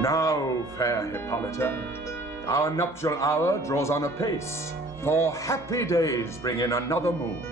Now, fair Hippolyta, our nuptial hour draws on apace, for happy days bring in another moon.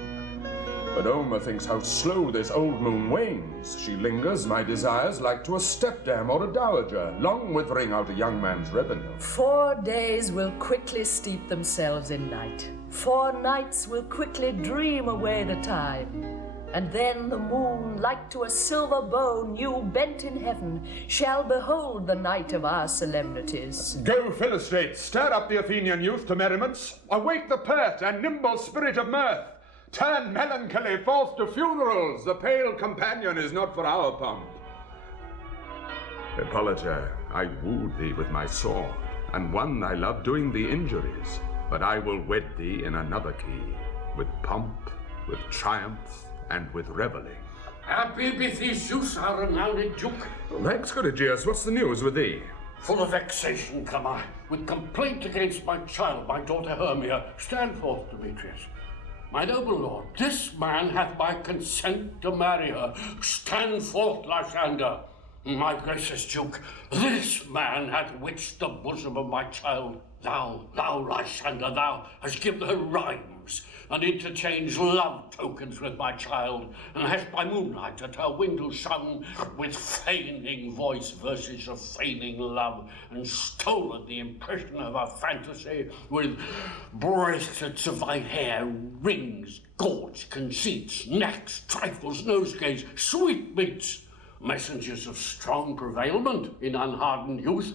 But Oma thinks how slow this old moon wanes. She lingers my desires like to a stepdam or a dowager, long withering out a young man's revenue. 4 days will quickly steep themselves in night. 4 nights will quickly dream away the time. And then the moon, like to a silver bow new bent in heaven, shall behold the night of our solemnities. Go, Philostrate, stir up the Athenian youth to merriments. Awake the pert and nimble spirit of mirth. Turn melancholy forth to funerals. The pale companion is not for our pomp. Hippolyta, I wooed thee with my sword, and won thy love doing thee injuries. But I will wed thee in another key, with pomp, with triumph, and with revelling. Happy be Theseus, our renowned duke. Thanks, good Egeus. What's the news with thee? Full of vexation come I, with complaint against my child, my daughter Hermia. Stand forth, Demetrius. My noble lord, this man hath my consent to marry her. Stand forth, Lysander. My gracious duke, this man hath witched the bosom of my child. Thou, Lysander, thou hast given her rhymes, and interchanged love tokens with my child, and hast by moonlight at her window sung with feigning voice verses of feigning love, and stolen the impression of her fantasy with bracelets of thy hair, rings, gauds, conceits, necks, trifles, nosegays, sweetmeats, messengers of strong prevailment in unhardened youth.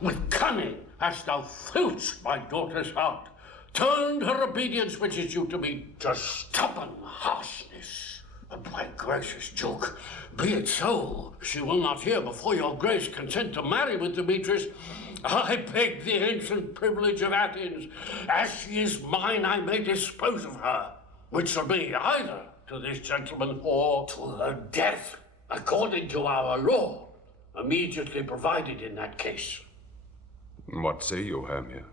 With cunning hast thou filched my daughter's heart, turned her obedience, which is due to me, to stubborn harshness. But my gracious duke, be it so, she will not hear before your grace consent to marry with Demetrius. I beg the ancient privilege of Athens. As she is mine, I may dispose of her, which shall be either to this gentleman or to her death, according to our law, immediately provided in that case. What say you, Hermia?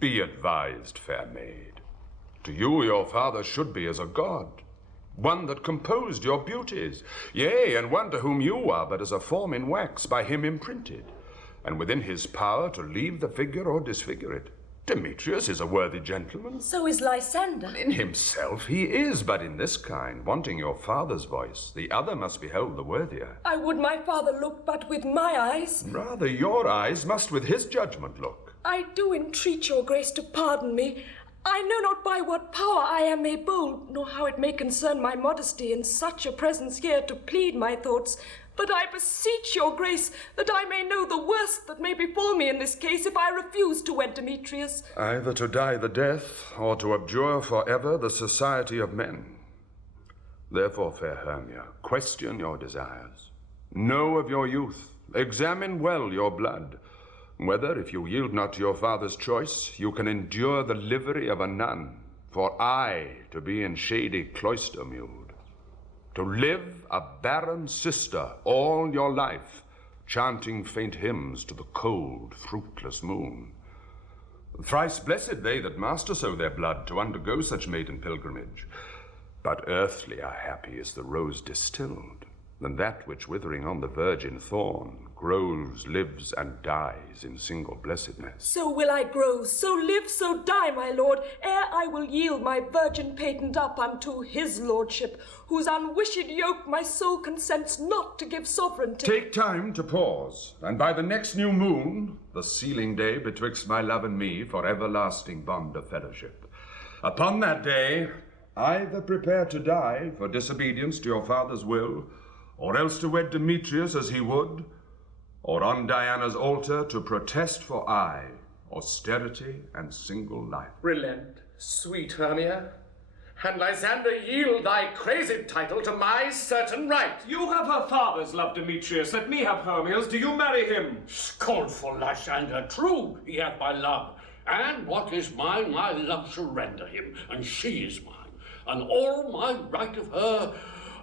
Be advised, fair maid. To you your father should be as a god, one that composed your beauties, yea, and one to whom you are but as a form in wax by him imprinted, and within his power to leave the figure or disfigure it. Demetrius is a worthy gentleman. So is Lysander. In himself he is, but in this kind, wanting your father's voice, the other must be held the worthier. I would my father look but with my eyes. Rather your eyes must with his judgment look. I do entreat your grace to pardon me. I know not by what power I am made bold, nor how it may concern my modesty in such a presence here to plead my thoughts. But I beseech your grace that I may know the worst that may befall me in this case if I refuse to wed Demetrius. Either to die the death, or to abjure forever the society of men. Therefore, fair Hermia, question your desires. Know of your youth, examine well your blood, whether, if you yield not to your father's choice, you can endure the livery of a nun, for aye to be in shady cloister mewed. To live a barren sister all your life, chanting faint hymns to the cold, fruitless moon. Thrice blessed they that master so their blood to undergo such maiden pilgrimage. But earthlier happy is the rose distilled than that which withering on the virgin thorn grows, lives, and dies in single blessedness. So will I grow, so live, so die, my lord, ere I will yield my virgin patent up unto his lordship, whose unwished yoke my soul consents not to give sovereignty. Take time to pause, and by the next new moon, the sealing day betwixt my love and me for everlasting bond of fellowship, upon that day, either prepare to die for disobedience to your father's will, or else to wed Demetrius as he would, or on Diana's altar to protest for aye austerity and single life. Relent, sweet Hermia, and Lysander, yield thy crazy title to my certain right. You have her father's love, Demetrius. Let me have Hermia's. Do you marry him? Scornful Lysander, true, he hath my love, and what is mine, my love shall render him, and she is mine, and all my right of her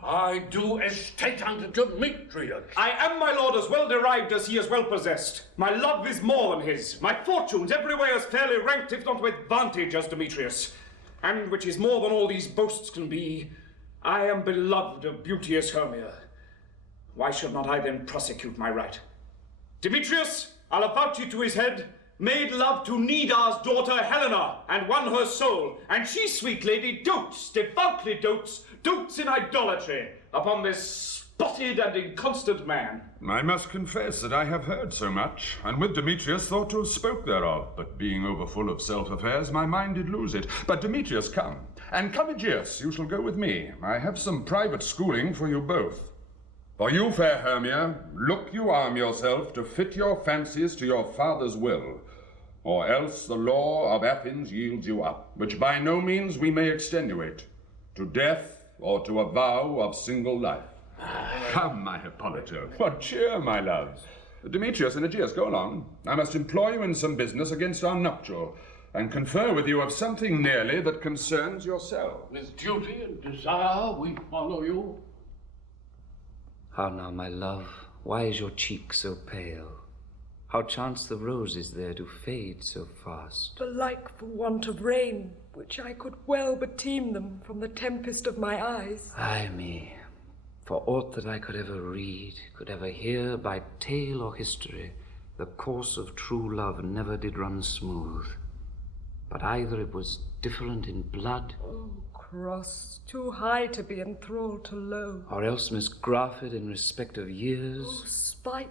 I do estate unto Demetrius. I am, my lord, as well derived as he is well possessed. My love is more than his. My fortunes everywhere as fairly ranked, if not with vantage, as Demetrius. And which is more than all these boasts can be, I am beloved of beauteous Hermia. Why should not I then prosecute my right? Demetrius, I'll avouch you to his head, made love to Nidar's daughter Helena, and won her soul, and she, sweet lady, dotes, devoutly dotes in idolatry upon this spotted and inconstant man. I must confess that I have heard so much, and with Demetrius thought to have spoke thereof, but being overfull of self-affairs, my mind did lose it. But Demetrius, come, and come Egeus, you shall go with me. I have some private schooling for you both. For you, fair Hermia, look you arm yourself to fit your fancies to your father's will, or else the law of Athens yields you up, which by no means we may extenuate, to death or to a vow of single life. Come, my Hippolyta, what cheer, my loves. Demetrius and Egeus, go along. I must employ you in some business against our nuptial, and confer with you of something nearly that concerns yourself. With duty and desire we follow you. How now, my love, why is your cheek so pale? How chance the roses there to fade so fast? Belike for want of rain, which I could well beteem them from the tempest of my eyes. Ay me, for aught that I could ever read, could ever hear by tale or history, the course of true love never did run smooth. But either it was different in blood, Cross, too high to be enthralled to low. or else misgrafted in respect of years, Spite,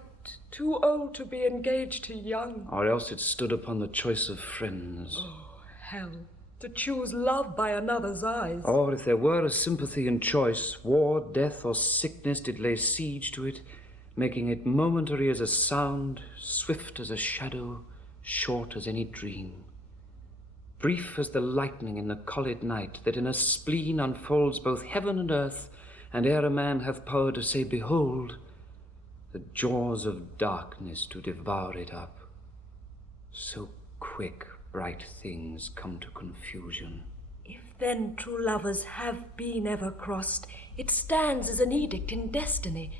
too old to be engaged to young. or else it stood upon the choice of friends. Hell, to choose love by another's eyes. Or if there were a sympathy in choice, war, death, or sickness did lay siege to it, making it momentary as a sound, swift as a shadow, short as any dream. Brief as the lightning in the collid night, that in a spleen unfolds both heaven and earth, and ere a man hath power to say, behold, the jaws of darkness to devour it up. So quick bright things come to confusion. If then true lovers have been ever crossed, it stands as an edict in destiny.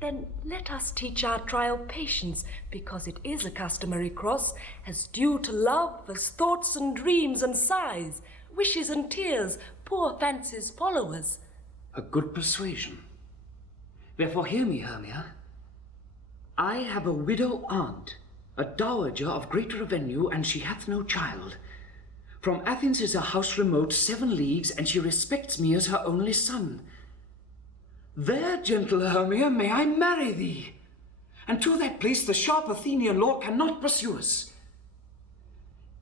Then let us teach our trial patience, because it is a customary cross, as due to love as thoughts and dreams and sighs, wishes and tears, poor fancy's followers. A good persuasion. Therefore hear me, Hermia. I have a widow aunt, a dowager of great revenue, and she hath no child. From Athens is a house remote 7 leagues, and she respects me as her only son. There, gentle Hermia, may I marry thee, and to that place the sharp Athenian law cannot pursue us.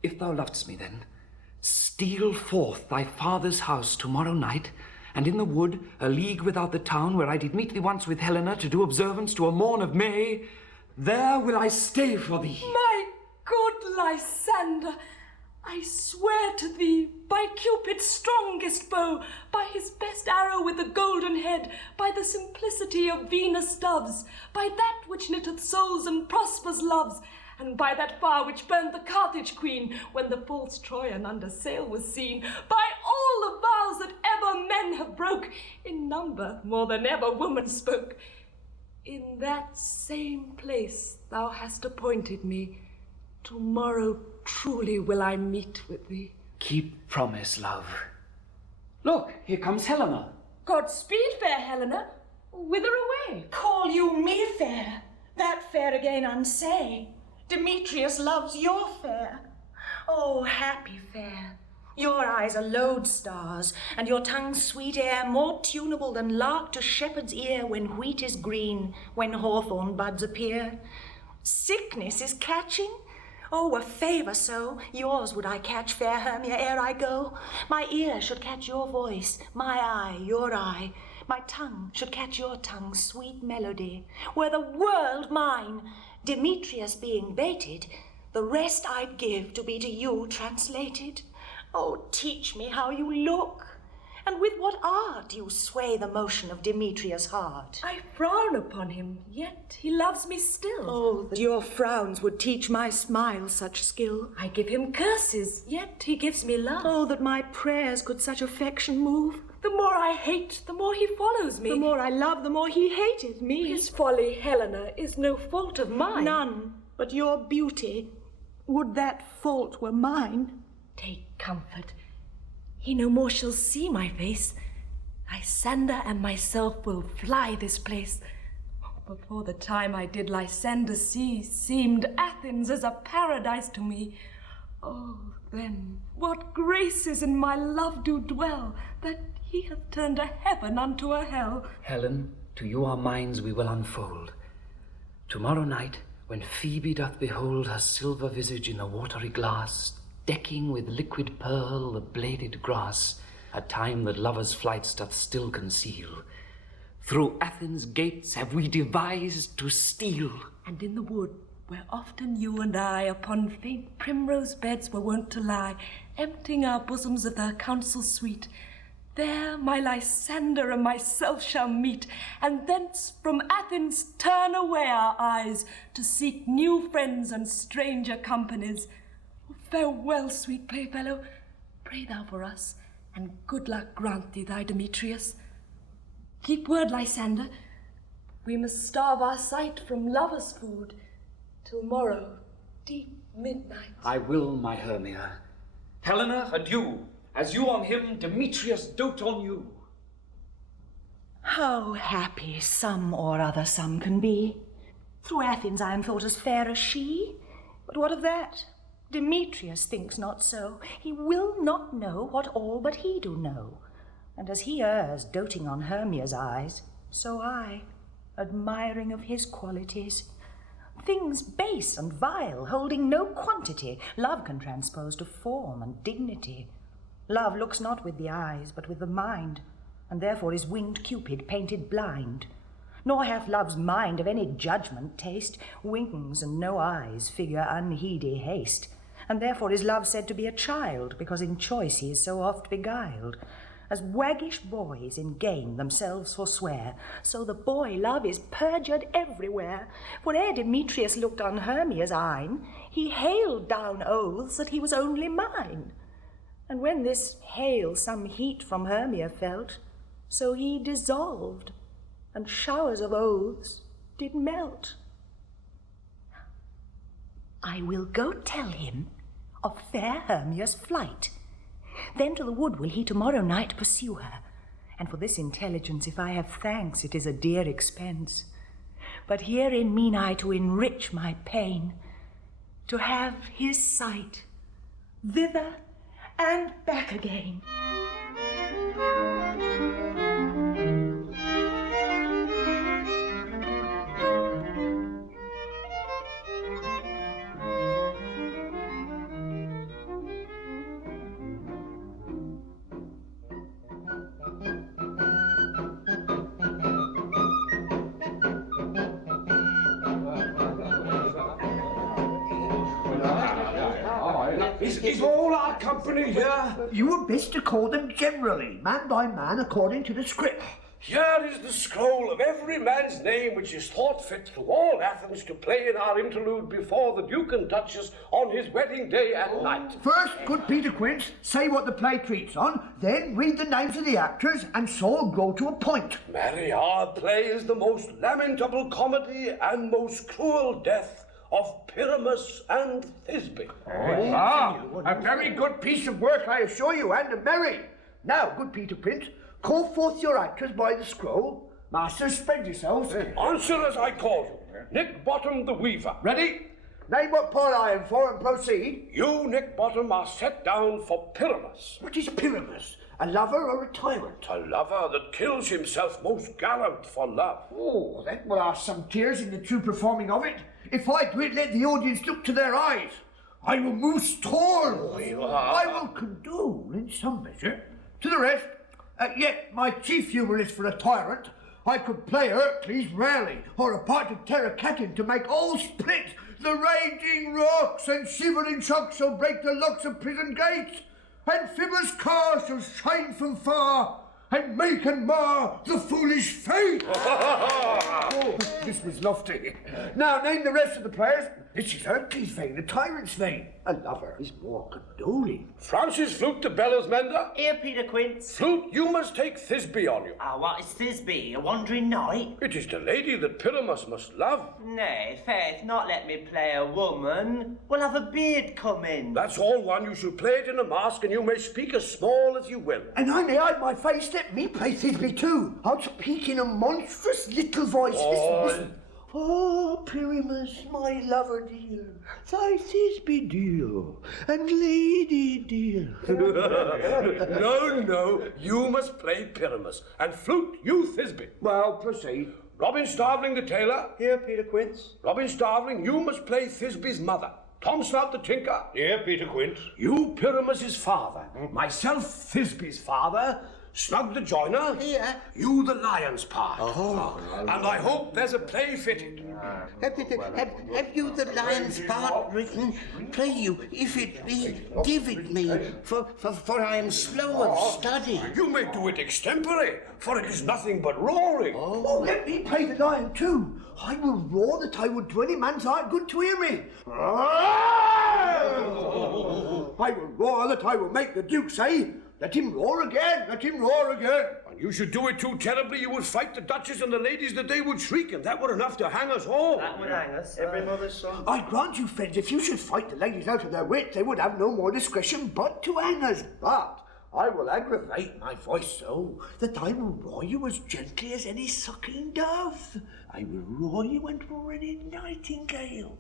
If thou lovest me, then, steal forth thy father's house tomorrow night, and in the wood, a league without the town, where I did meet thee once with Helena to do observance to a morn of May, there will I stay for thee. My good Lysander, I swear to thee, by Cupid's strongest bow, by his best arrow with the golden head, by the simplicity of Venus' doves, by that which knitteth souls and prospers loves, and by that fire which burned the Carthage queen, when the false Trojan under sail was seen, by all the vows that ever men have broke, in number more than ever woman spoke. In that same place thou hast appointed me, tomorrow truly will I meet with thee. Keep promise, love. Look, here comes Helena. Godspeed, fair Helena. Whither away? Call you me fair? That fair again unsay. Demetrius loves your fair. Oh, happy fair. Your eyes are lodestars, and your tongue's sweet air more tunable than lark to shepherd's ear when wheat is green, when hawthorn buds appear. Sickness is catching? Oh, a favour so, yours would I catch, fair Hermia, ere I go. My ear should catch your voice, my eye, your eye. My tongue should catch your tongue's sweet melody. Were the world mine, Demetrius being baited, the rest I'd give to be to you translated. Oh, teach me how you look, and with what art you sway the motion of Demetrius' heart. I frown upon him, yet he loves me still. Oh, that your frowns would teach my smile such skill. I give him curses, yet he gives me love. Oh, that my prayers could such affection move. The more I hate, the more he follows me. The more I love, the more he hateth me. His folly, Helena, is no fault of mine. None but your beauty. Would that fault were mine. Take comfort. He no more shall see my face. Lysander and myself will fly this place. Before the time I did Lysander see, seemed Athens as a paradise to me. Oh, then, what graces in my love do dwell, that he hath turned a heaven unto a hell. Helen, to you our minds we will unfold. Tomorrow night, when Phoebe doth behold her silver visage in a watery glass, decking with liquid pearl the bladed grass, a time that lovers' flights doth still conceal, through Athens' gates have we devised to steal. And in the wood, where often you and I upon faint primrose beds were wont to lie, emptying our bosoms of their counsel sweet, there my Lysander and myself shall meet, and thence from Athens turn away our eyes to seek new friends and stranger companies. Farewell, sweet playfellow. Pray thou for us, and good luck grant thee thy Demetrius. Keep word, Lysander. We must starve our sight from lovers' food till morrow, deep midnight. I will, my Hermia. Helena, adieu. As you on him, Demetrius dote on you. How happy some or other some can be. Through Athens I am thought as fair as she. But what of that? Demetrius thinks not so. He will not know what all but he do know. And as he errs, doting on Hermia's eyes, so I, admiring of his qualities. Things base and vile, holding no quantity, love can transpose to form and dignity. Love looks not with the eyes, but with the mind, and therefore is winged Cupid painted blind. Nor hath love's mind of any judgment taste, wings and no eyes figure unheedy haste, and therefore is love said to be a child, because in choice he is so oft beguiled. As waggish boys in game themselves forswear, so the boy love is perjured everywhere. For ere Demetrius looked on Hermia's eyne, he hailed down oaths that he was only mine. And when this hail some heat from Hermia felt, so he dissolved, and showers of oaths did melt. I will go tell him of fair Hermia's flight. Then to the wood will he tomorrow night pursue her, and for this intelligence, if I have thanks, it is a dear expense. But herein mean I to enrich my pain, to have his sight, thither and back again. Is all our company here? You were best to call them generally, man by man, according to the script. Here is the scroll of every man's name which is thought fit through all Athens to play in our interlude before the Duke and Duchess on his wedding day at night. First, good Peter Quince, say what the play treats on, then read the names of the actors, and so go to a point. Marry, our play is the most lamentable comedy and most cruel death of Pyramus and Thisbe. A very good piece of work, I assure you, and a merry. Now, good Peter Quince, call forth your actors by the scroll. Masters, spread yourselves. Answer as I call you. Nick Bottom the Weaver. Ready? Name what part I am for and proceed. You, Nick Bottom, are set down for Pyramus. What is Pyramus? A lover or a tyrant? A lover that kills himself most gallant for love. Oh, that will ask some tears in the true performing of it. If I do it, let the audience look to their eyes. I will move storm. I will condole in some measure. To the rest, yet my chief humour is for a tyrant. I could play Hercules rarely, or a part of Terracatin to make all split. The raging rocks and shivering shocks shall break the locks of prison gates, and Phoebus' car shall shine from far, and make and mar the foolish fate. Oh, this was lofty. Now name the rest of the players. This is Hercules' vein, a tyrant's vein. A lover is more condoling. Francis Flute the bellows mender. Here, Peter Quince. Flute, you must take Thisbe on you. What is Thisbe, a wandering knight? It is the lady that Pyramus must love. Nay, faith, not let me play a woman. We'll have a beard come in. That's all one. You shall play it in a mask, and you may speak as small as you will. And I may hide my face let me play Thisbe too. I'll speak in a monstrous little voice. Listen. Oh, Pyramus, my lover dear, thy Thisbe dear, and lady dear. No, you must play Pyramus, and Flute, you Thisbe. Well, proceed. Robin Starveling the tailor. Here, Peter Quince. Robin Starveling, you must play Thisbe's mother. Tom Snout the tinker. Here, Peter Quince. You Pyramus's father. Myself Thisbe's father. Snug the joiner. Here. You the lion's part. And I hope there's a play fitted. Have you the lion's part written? Pray you, if it be, give it me, for I am slow of study. You may do it extempore, for it is nothing but roaring. Oh, let me play the lion too. I will roar that I would do any man's heart good to hear me. I will roar that I will make the Duke say, let him roar again, let him roar again. And you should do it too terribly, you would fright the Duchess and the ladies that they would shriek, and that were enough to hang us all. That would hang us, every mother's son. I grant you, friends, if you should fright the ladies out of their wits, they would have no more discretion but to hang us. But I will aggravate my voice so that I will roar you as gently as any sucking dove. I will roar you into any nightingale.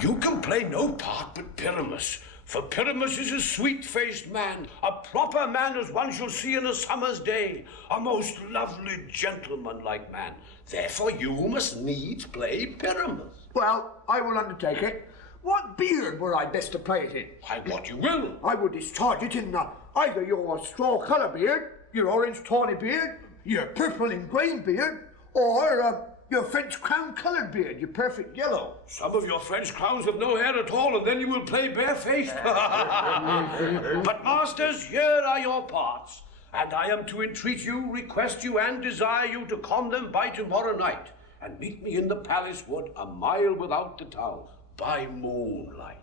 You can play no part but Pyramus, for Pyramus is a sweet-faced man, a proper man as one shall see in a summer's day, a most lovely gentleman-like man. Therefore you must needs play Pyramus. Well, I will undertake it. What beard were I best to play it in? What you will. I would discharge it in either your straw colour beard, your orange tawny beard, your purple and grain beard, or your French crown-coloured beard, your perfect yellow. Some of your French crowns have no hair at all, and then you will play barefaced. But, masters, here are your parts, and I am to entreat you, request you, and desire you to con them by tomorrow night, and meet me in the palace wood a mile without the town, by moonlight.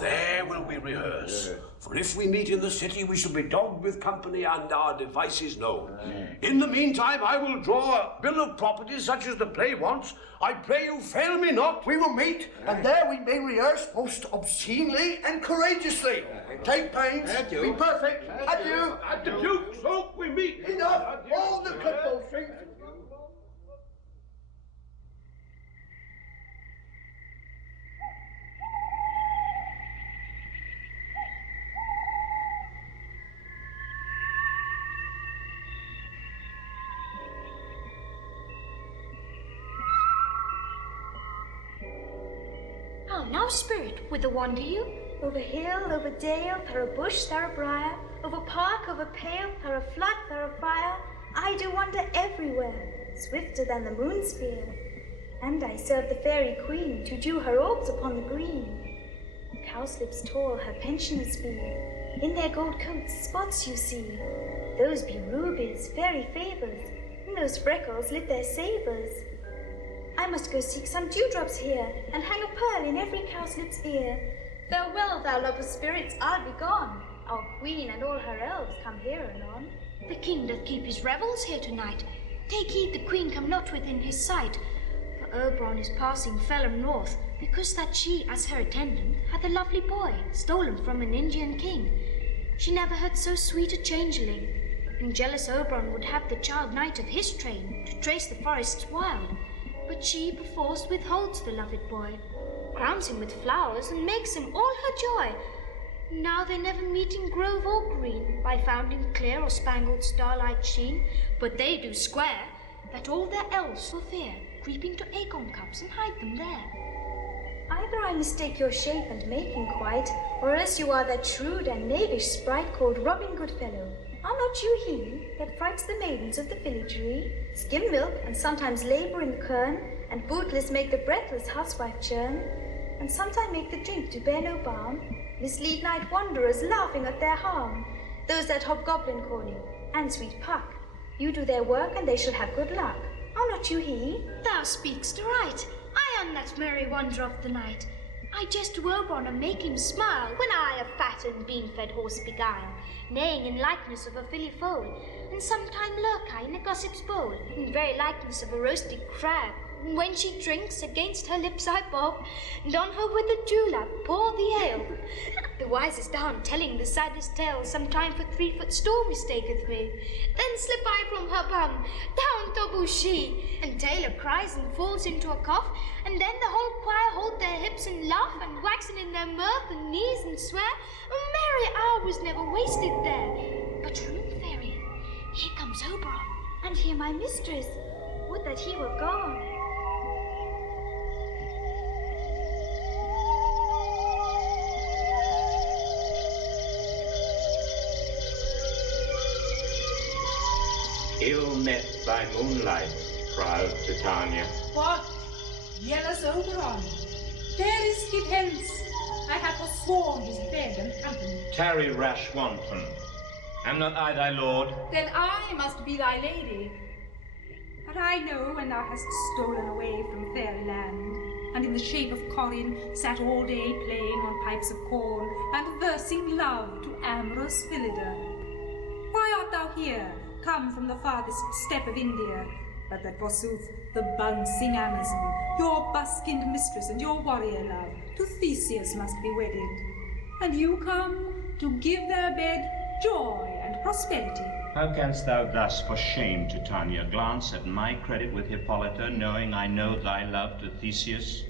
There will we rehearse, for if we meet in the city, we shall be dogged with company and our devices known. In the meantime, I will draw a bill of properties such as the play wants. I pray you, fail me not. We will meet, and there we may rehearse most obscenely and courageously. Take pains, be perfect. Adieu. At the Duke's hope we meet. Enough, all the cutthroat strings. Now, spirit, whither wander you? Over hill, over dale, through a bush, through a briar, over park, over pale, through a flood, through a fire, I do wander everywhere, swifter than the moon sphere. And I serve the fairy queen to dew her orbs upon the green. Cowslips tall her pensioners be, in their gold coats spots you see. Those be rubies, fairy favours, in those freckles lit their sabres. I must go seek some dewdrops here, and hang a pearl in every cowslip's ear. Farewell, thou love of spirits, I'll be gone. Our queen and all her elves come here anon. The king doth keep his revels here tonight. Take heed the queen come not within his sight. For Oberon is passing Felham north, because that she, as her attendant, hath a lovely boy, stolen from an Indian king. She never heard so sweet a changeling. And jealous Oberon would have the child knight of his train, to trace the forests wild. But she perforce withholds the loved boy, crowns him with flowers, and makes him all her joy. Now they never meet in grove or green, by fountain clear or spangled starlight sheen, but they do square, that all their elves for fear, creeping to acorn cups and hide them there. Either I mistake your shape and making quite, or else you are that shrewd and knavish sprite called Robin Goodfellow. Are not you he that frights the maidens of the villagery, skim milk and sometimes labour in the kern, and bootless make the breathless housewife churn, and sometime make the drink to bear no balm, mislead night wanderers laughing at their harm, those that hobgoblin calling, and sweet Puck, you do their work and they shall have good luck. Are not you he? Thou speak'st aright. I am that merry wanderer of the night. I jest to Oberon and make him smile, when I a fat and bean-fed horse beguile, neighing in likeness of a filly foal, and sometime lurk I in a gossip's bowl, in very likeness of a roasted crab, and when she drinks, against her lips I bob, and on her with a dewlap pour the ale. The wisest aunt, telling the saddest tale, sometime for 3-foot stool mistaketh me. Then slip I from her bum, down tumbles she, and Taylor cries and falls into a cough, and then the whole choir hold their hips and laugh, and waxen in their mirth and knees and swear, a merry hour was never wasted there. But room fairy, here comes Oberon. And here my mistress. Would that he were gone. Ill met by moonlight, proud Titania. What? Jealous Oberon? Fairest skip hence. I have forsworn his bed and company. Tarry, rash wanton. Am not I thy lord? Then I must be thy lady. But I know when thou hast stolen away from fairyland, and in the shape of Corin sat all day playing on pipes of corn, and versing love to amorous Hippolyta. Why art thou here, come from the farthest steppe of India, but that forsooth the bouncing Amazon, your buskined mistress and your warrior love, to Theseus must be wedded, and you come to give their bed joy and prosperity. How canst thou thus, for shame, Titania, glance at my credit with Hippolyta, knowing I know thy love to Theseus?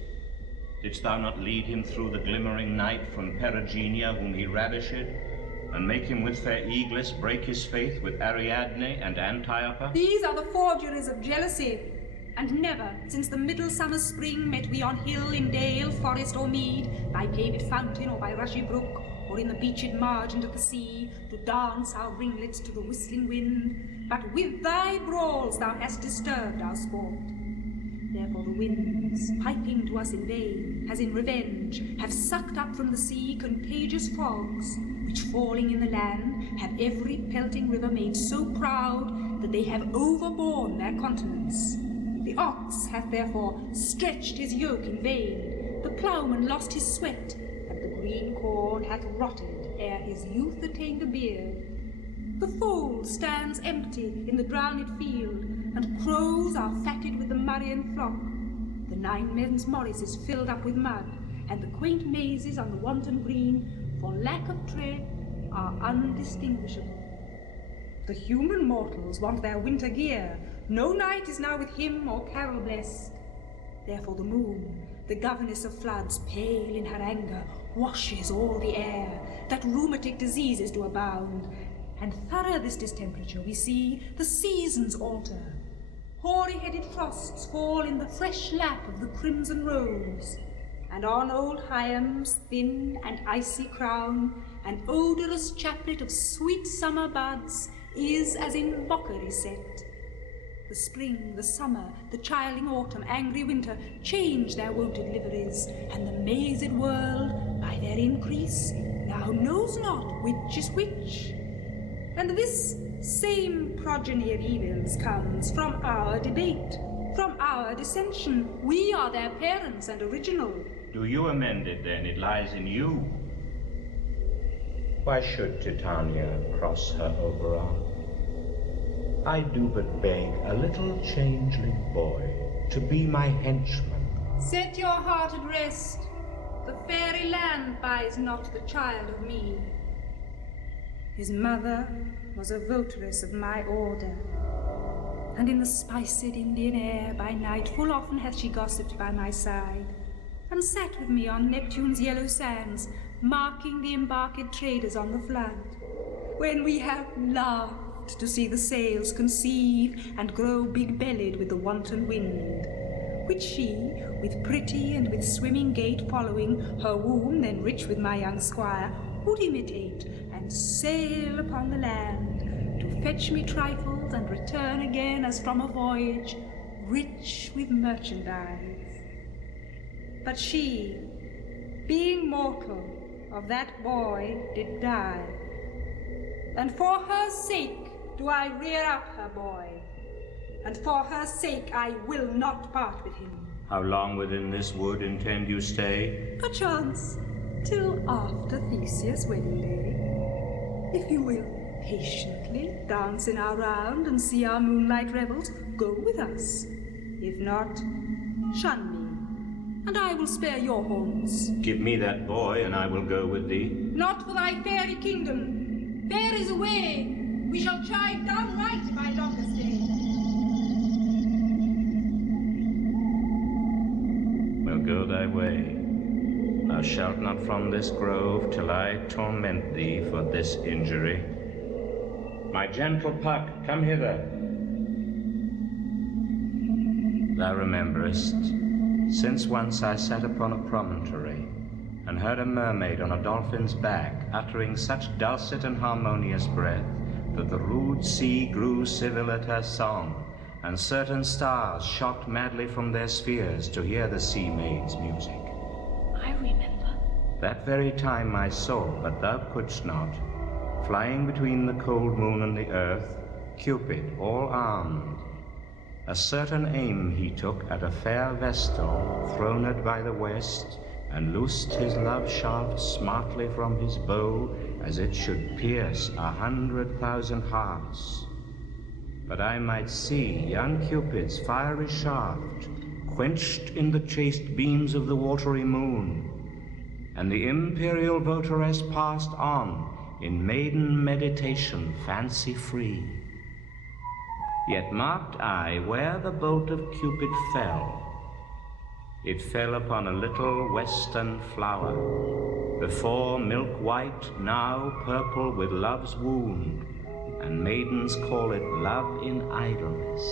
Didst thou not lead him through the glimmering night from Perigenia, whom he ravished, and make him with fair Egeus break his faith with Ariadne and Antiope? These are the forgeries of jealousy, and never, since the middle summer spring, met we on hill, in dale, forest or mead, by paved fountain or by rushy brook, or in the beached margin of the sea, to dance our ringlets to the whistling wind. But with thy brawls thou hast disturbed our sport. Therefore the winds, piping to us in vain, as in revenge, have sucked up from the sea contagious fogs, which falling in the land, have every pelting river made so proud that they have overborne their continents. The ox hath therefore stretched his yoke in vain, the ploughman lost his sweat, and the green corn hath rotted ere his youth attained a beard. The fold stands empty in the drowned field, and crows are fatted with the murrian flock. The 9 men's morris is filled up with mud, and the quaint mazes on the wanton green, for lack of tread, are undistinguishable. The human mortals want their winter gear. No night is now with hymn or carol blessed. Therefore the moon, the governess of floods, pale in her anger, washes all the air, that rheumatic diseases do abound. And thorough this distemperature we see the seasons alter. Hoary-headed frosts fall in the fresh lap of the crimson rose, and on old Hyam's thin and icy crown an odorous chaplet of sweet summer buds is as in mockery set. The spring, the summer, the childing autumn, angry winter change their wonted liveries, and the mazed world, by their increase, now knows not which is which. And this same progeny of evils comes from our debate, from our dissension. We are their parents and original. Do you amend it, then? It lies in you. Why should Titania cross her Oberon? I do but beg a little changeling boy to be my henchman. Set your heart at rest. The fairy land buys not the child of me. His mother was a votaress of my order, and in the spiced Indian air by night full often hath she gossiped by my side, and sat with me on Neptune's yellow sands, marking the embarked traders on the flood, when we have laughed to see the sails conceive and grow big-bellied with the wanton wind, which she, with pretty and with swimming gait following, her womb then rich with my young squire, would imitate and sail upon the land, to fetch me trifles and return again as from a voyage, rich with merchandise. But she, being mortal, of that boy did die, and for her sake do I rear up her boy, and for her sake I will not part with him. How long within this wood intend you stay? Perchance, till after Theseus' wedding day. If you will patiently dance in our round and see our moonlight revels, go with us. If not, Shun me, and I will spare your homes. Give me that boy, and I will go with thee. Not for thy fairy kingdom. There is a way. We shall try downright if I longer stay. Well, go thy way. Thou shalt not from this grove till I torment thee for this injury. My gentle Puck, come hither. Thou rememberest, since once I sat upon a promontory, and heard a mermaid on a dolphin's back, uttering such dulcet and harmonious breath, that the rude sea grew civil at her song, and certain stars shot madly from their spheres to hear the sea maid's music. I remember. That very time I saw, but thou couldst not, flying between the cold moon and the earth, Cupid, all armed. A certain aim he took at a fair vestal, throned by the west, and loosed his love shaft smartly from his bow, as it should pierce 100,000 hearts. But I might see young Cupid's fiery shaft quenched in the chaste beams of the watery moon, and the imperial votaress passed on in maiden meditation fancy-free. Yet marked I where the bolt of Cupid fell. It fell upon a little western flower, before milk white, now purple with love's wound, and maidens call it love in idleness.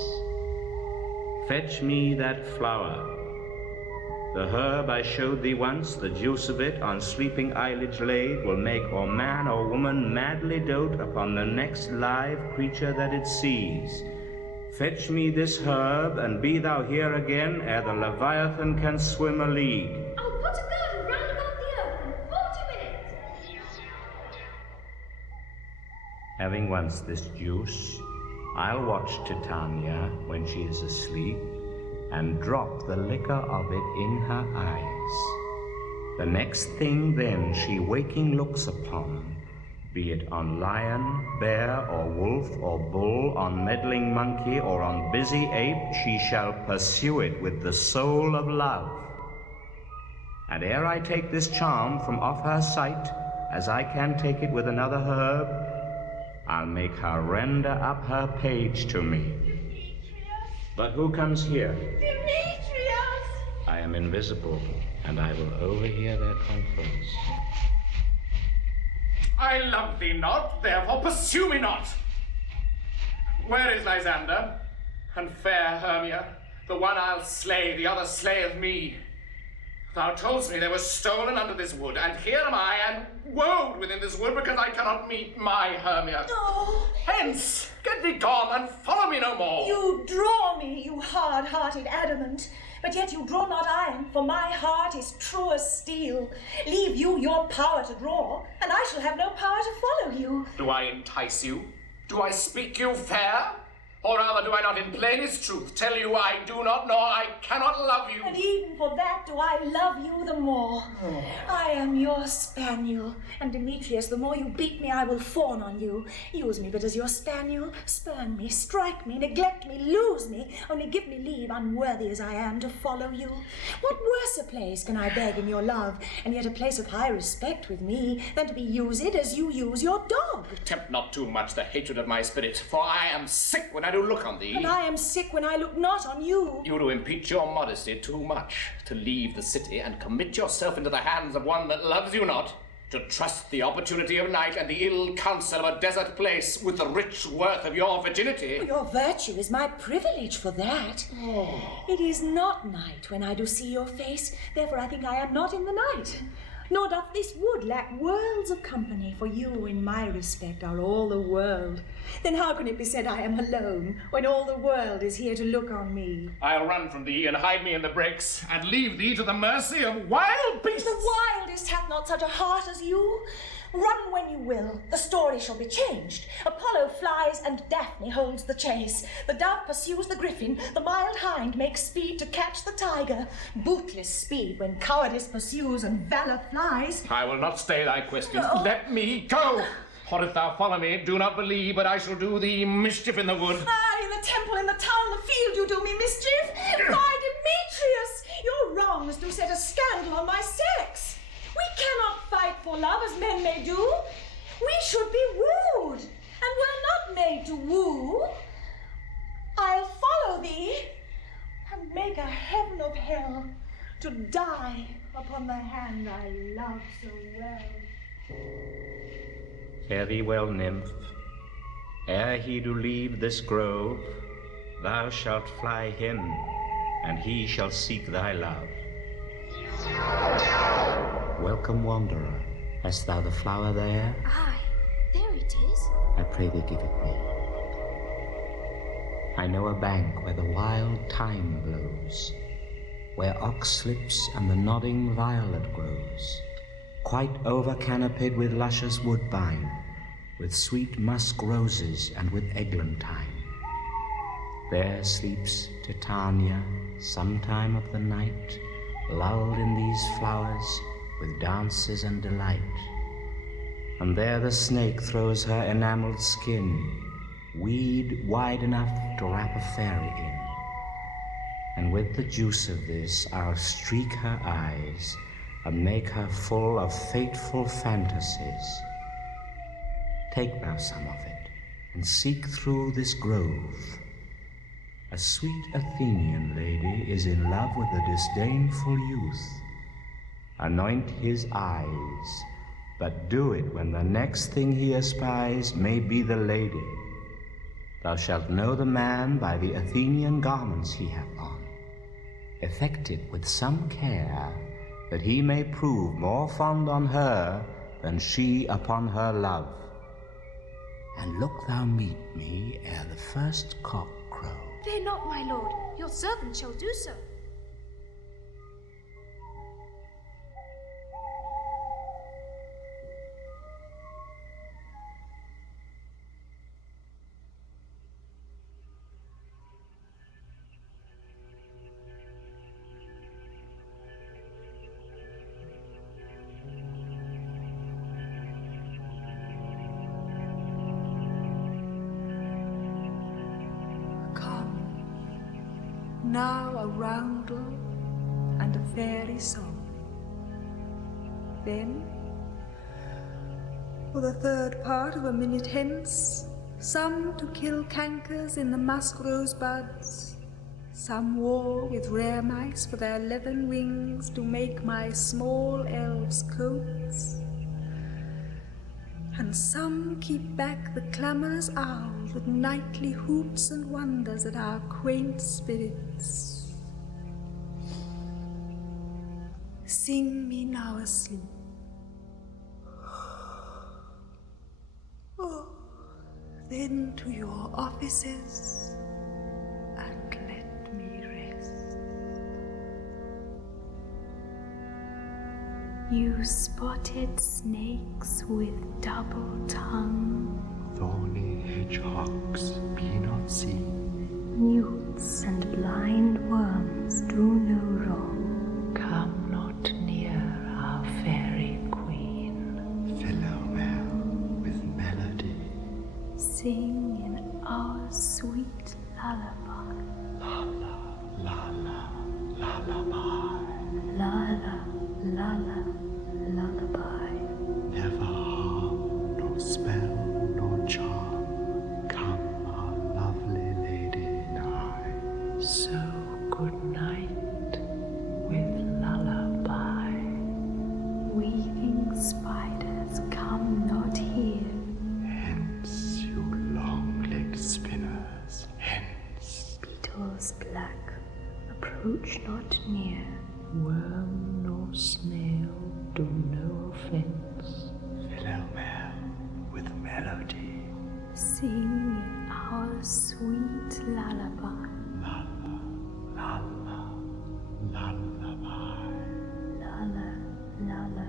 Fetch me that flower. The herb I showed thee once, the juice of it on sleeping eyelids laid, will make or man or woman madly dote upon the next live creature that it sees. Fetch me this herb, and be thou here again ere the Leviathan can swim a league. I'll put a girdle round about the earth in 40 minutes. Having once this juice, I'll watch Titania when she is asleep, and drop the liquor of it in her eyes. The next thing then she waking looks upon, be it on lion, bear, or wolf, or bull, on meddling monkey, or on busy ape, she shall pursue it with the soul of love. And ere I take this charm from off her sight, as I can take it with another herb, I'll make her render up her page to me. But who comes here? Demetrius! I am invisible, and I will overhear their conference. I love thee not, therefore pursue me not. Where is Lysander? And fair Hermia? The one I'll slay, the other slayeth me. Thou toldst me they were stolen under this wood, and here am I, and woed within this wood because I cannot meet my Hermia. Oh! Hence! Get thee gone, and follow me no more. You draw me, you hard-hearted adamant. But yet you draw not iron, for my heart is true as steel. Leave you your power to draw, and I shall have no power to follow you. Do I entice you? Do I speak you fair? Or rather, do I not in plainest truth tell you I do not nor I cannot love you? And even for that do I love you the more. I am your spaniel, and Demetrius, the more you beat me, I will fawn on you. Use me but as your spaniel, spurn me, strike me, neglect me, lose me, only give me leave, unworthy as I am, to follow you. What worse a place can I beg in your love, and yet a place of high respect with me, than to be used as you use your dog? Tempt not too much the hatred of my spirit, for I am sick when I do look on thee. And I am sick when I look not on you. You do impeach your modesty too much, to leave the city and commit yourself into the hands of one that loves you not, to trust the opportunity of night and the ill counsel of a desert place with the rich worth of your virginity. Your virtue is my privilege for that. It is not night when I do see your face, therefore I think I am not in the night. Nor doth this wood lack worlds of company, for you in my respect are all the world. Then how can it be said I am alone, when all the world is here to look on me? I'll run from thee and hide me in the brakes, and leave thee to the mercy of wild beasts. The wildest hath not such a heart as you. Run when you will, the story shall be changed. Apollo flies and Daphne holds the chase. The dove pursues the griffin, the mild hind makes speed to catch the tiger. Bootless speed when cowardice pursues and valor flies. I will not stay thy questions. No. Let me go. Or if thou follow me, do not believe but I shall do thee mischief in the wood. Aye, in the temple, in the town, the field, you do me mischief. By Demetrius! make a heaven of hell, to die upon the hand I love so well. Fare thee well, nymph. Ere he do leave this grove, thou shalt fly him, and he shall seek thy love. Welcome, wanderer. Hast thou the flower there? Aye, there it is. I pray thee give it me. I know a bank where the wild thyme blows, where ox slips and the nodding violet grows, quite over-canopied with luscious woodbine, with sweet musk roses and with eglantine. There sleeps Titania, sometime of the night, lulled in these flowers with dances and delight. And there the snake throws her enameled skin, weed wide enough to wrap a fairy in. And with the juice of this I'll streak her eyes and make her full of fateful fantasies. Take thou some of it, and seek through this grove. A sweet Athenian lady is in love with a disdainful youth. Anoint his eyes, but do it when the next thing he espies may be the lady. Thou shalt know the man by the Athenian garments he hath on. Effect it with some care, that he may prove more fond on her than she upon her love. And look thou meet me ere the first cock crow. Fear not, my lord, your servant shall do so. Now a roundel and a fairy song. Then, for the third part of a minute hence, some to kill cankers in the musk rosebuds, some war with rare mice for their leathern wings to make my small elves coats, and some keep back the clamorous owl that nightly hoots and wonders at our quaint spirits. Sing me now asleep. Oh, then to your offices, and let me rest. You spotted snakes with double tongue, thorny hedgehogs be not seen, newts and blind worms do no wrong. Come not near our fairy queen. Philomel with melody, sing in our sweet lullaby. Lala, lala, lullaby. Lala, lala, lullaby. Never harm, nor spell, nor charm, come our lovely lady nigh. So good night with lullaby. Weaving spiders, come not here. Hence, you long-legged spinners, hence. Beetles black, approach not near. Worm nor snail do no offense. Philomel with melody, sing in our sweet lullaby. Lala, lala, lullaby. Lala, lala,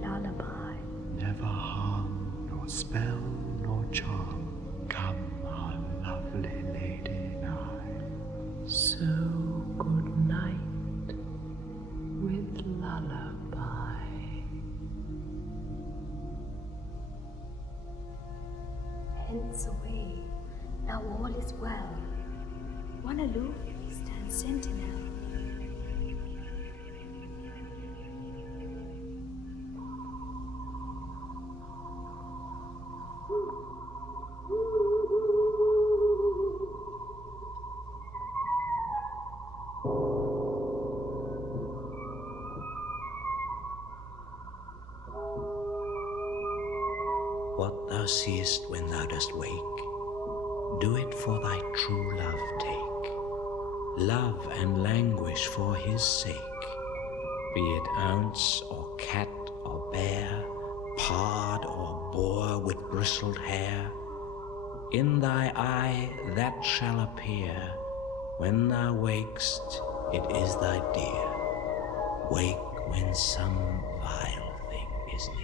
lullaby. Never harm, nor spell, nor charm, come our lovely lady nigh. So good night with lullaby. Hence away, now all is well. One aloof stands sentinel. thou seest when thou dost wake, do it for thy true love take. Love and languish for his sake, be it ounce or cat or bear, pard or boar with bristled hair. In thy eye that shall appear, when thou wakest, it is thy dear. Wake when some vile thing is near.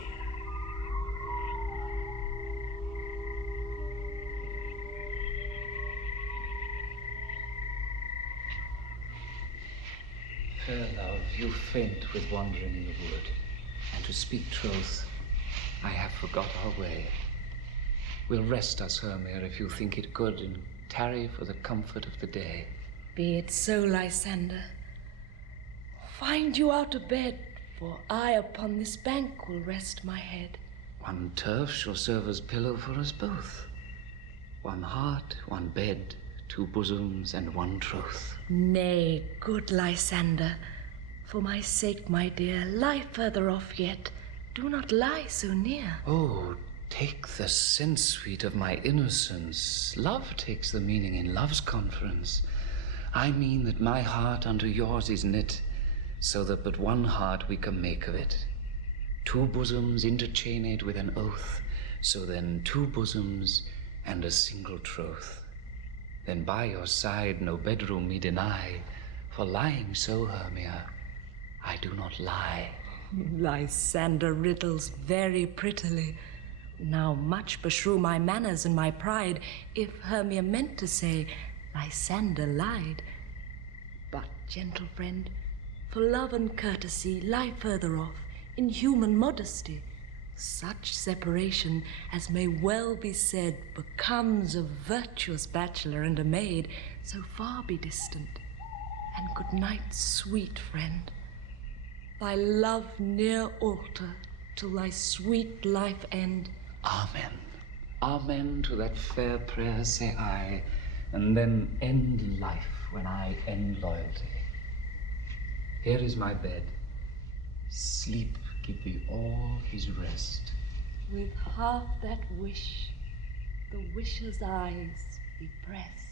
Fair love, you faint with wandering in the wood, and to speak truth, I have forgot our way. We'll rest us, Hermia, if you think it good, and tarry for the comfort of the day. Be it so, Lysander. Find you out of bed, for I upon this bank will rest my head. One turf shall serve as pillow for us both. One heart, one bed, two bosoms, and one troth. Nay, good Lysander, for my sake, my dear, lie further off yet. Do not lie so near. Oh, take the sense, sweet, of my innocence. Love takes the meaning in love's conference. I mean that my heart unto yours is knit, so that but one heart we can make of it. Two bosoms interchained with an oath, so then two bosoms and a single troth. Then by your side no bedroom me deny, for lying so, Hermia, I do not lie. Lysander riddles very prettily. Now much beshrew my manners and my pride, if Hermia meant to say Lysander lied. But, gentle friend, for love and courtesy lie further off, in human modesty. Such separation as may well be said becomes a virtuous bachelor and a maid, so far be distant. And good night, sweet friend. Thy love near altar till thy sweet life end. Amen. Amen to that fair prayer say I, and then end life when I end loyalty. Here is my bed. Sleep give thee all his rest. With half that wish, the wisher's eyes be pressed.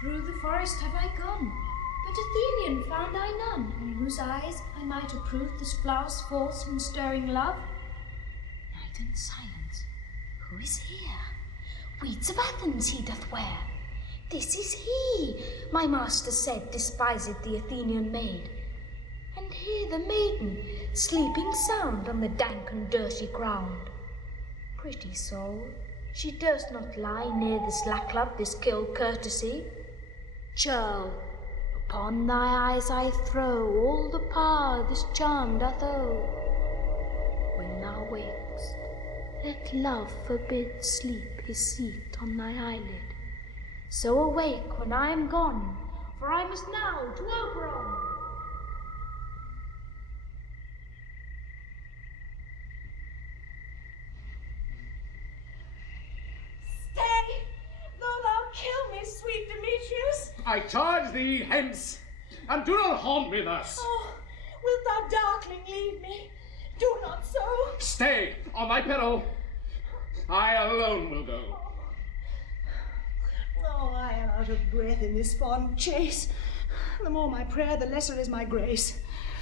Through the forest have I gone, but Athenian found I none, in whose eyes I might approve this flower's false and stirring love. Night and silence. Who is here? Weeds of Athens he doth wear. This is he, my master said, despised the Athenian maid. And here the maiden, sleeping sound on the dank and dirty ground. Pretty soul, she durst not lie near this lacklove, this kill courtesy. Churl, upon thy eyes I throw all the power this charm doth owe. When thou wakest, let love forbid sleep his seat on thy eyelid. So awake when I am gone, for I must now to Oberon. Stay, though thou kill me, sweet Demetrius. I charge thee hence, and do not haunt me thus. Oh, wilt thou darkling leave me? Do not so. Stay, on thy peril. I alone will go. Oh, I am out of breath in this fond chase. The more my prayer, the lesser is my grace.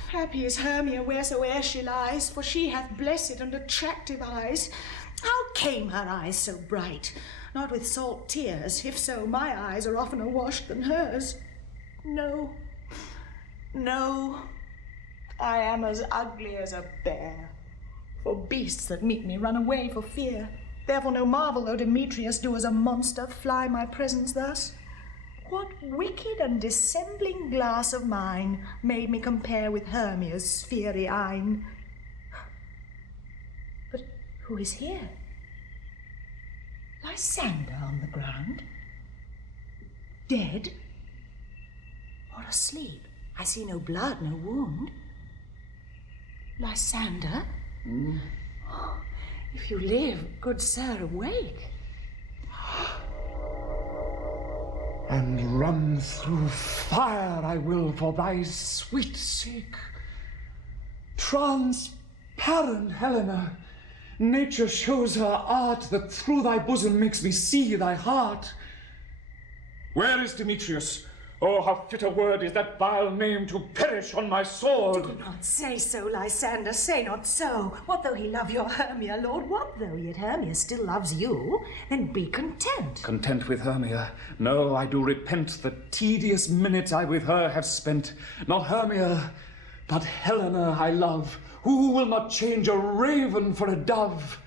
Happy is Hermia wheresoe'er she lies, for she hath blessed and attractive eyes. How came her eyes so bright? Not with salt tears. If so, my eyes are oftener washed than hers. No, no, I am as ugly as a bear. For beasts that meet me run away for fear. Therefore no marvel though Demetrius do as a monster fly my presence thus. What wicked and dissembling glass of mine made me compare with Hermia's fiery eyne? But who is here? Lysander on the ground? Dead? Or asleep? I see no blood, no wound. Lysander? If you live, good sir, awake. And run through fire I will for thy sweet sake. Transparent Helena, nature shows her art that through thy bosom makes me see thy heart. Where is Demetrius? Oh, how fit a word is that vile name to perish on my sword! Do not say so, Lysander, say not so. What though he love your Hermia, Lord? What though yet Hermia still loves you? Then be content. Content with Hermia? No, I do repent the tedious minutes I with her have spent. Not Hermia, but Helena I love. Who will not change a raven for a dove?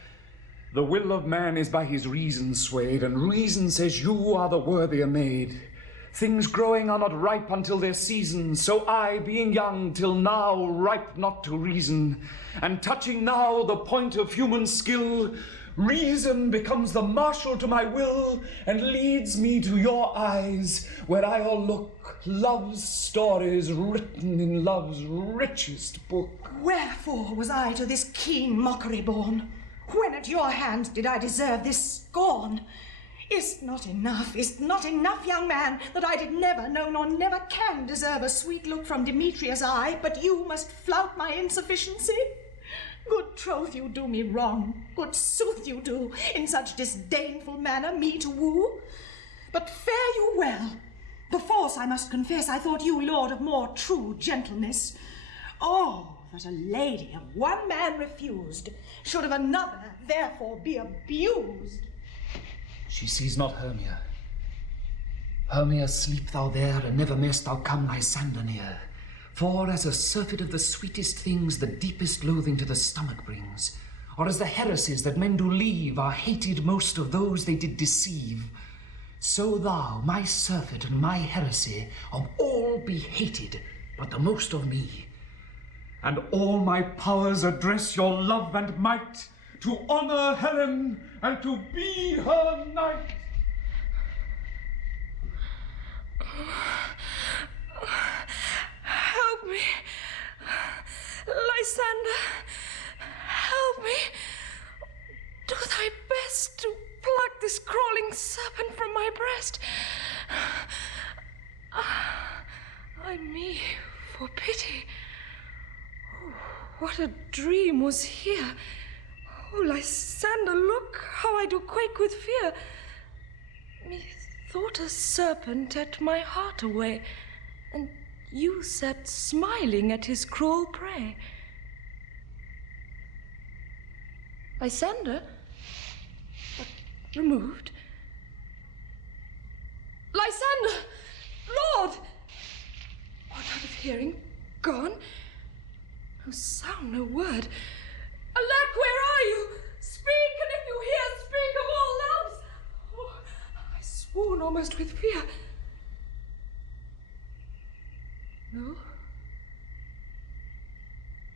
The will of man is by his reason swayed, and reason says you are the worthier maid. Things growing are not ripe until their season, so I, being young till now, ripe not to reason, and touching now the point of human skill, reason becomes the marshal to my will, and leads me to your eyes, where I'll look love's stories written in love's richest book. Wherefore was I to this keen mockery born? When at your hands did I deserve this scorn? Is't not enough, young man, that I did never know nor never can deserve a sweet look from Demetrius' eye, but you must flout my insufficiency? Good troth, you do me wrong, good sooth you do, in such disdainful manner me to woo. But fare you well. Perforce I must confess I thought you lord of more true gentleness. Oh, that a lady of one man refused should of another therefore be abused. She sees not Hermia. Hermia, sleep thou there, and never mayst thou come Lysander near. For as a surfeit of the sweetest things the deepest loathing to the stomach brings, or as the heresies that men do leave are hated most of those they did deceive, so thou, my surfeit and my heresy, of all be hated, but the most of me. And all my powers address your love and might, to honour Helen and to be her knight. Help me, Lysander, help me. Do thy best to pluck this crawling serpent from my breast. Ay me, for pity. Oh, what a dream was here. Oh, Lysander, look how I do quake with fear. Methought a serpent ate my heart away, and you sat smiling at his cruel prey. Lysander? Removed? Lysander! Lord! What out of hearing? Gone? No sound, no word. Alack, where are you? Speak, and if you hear, speak of all else. Oh, I swoon almost with fear. No?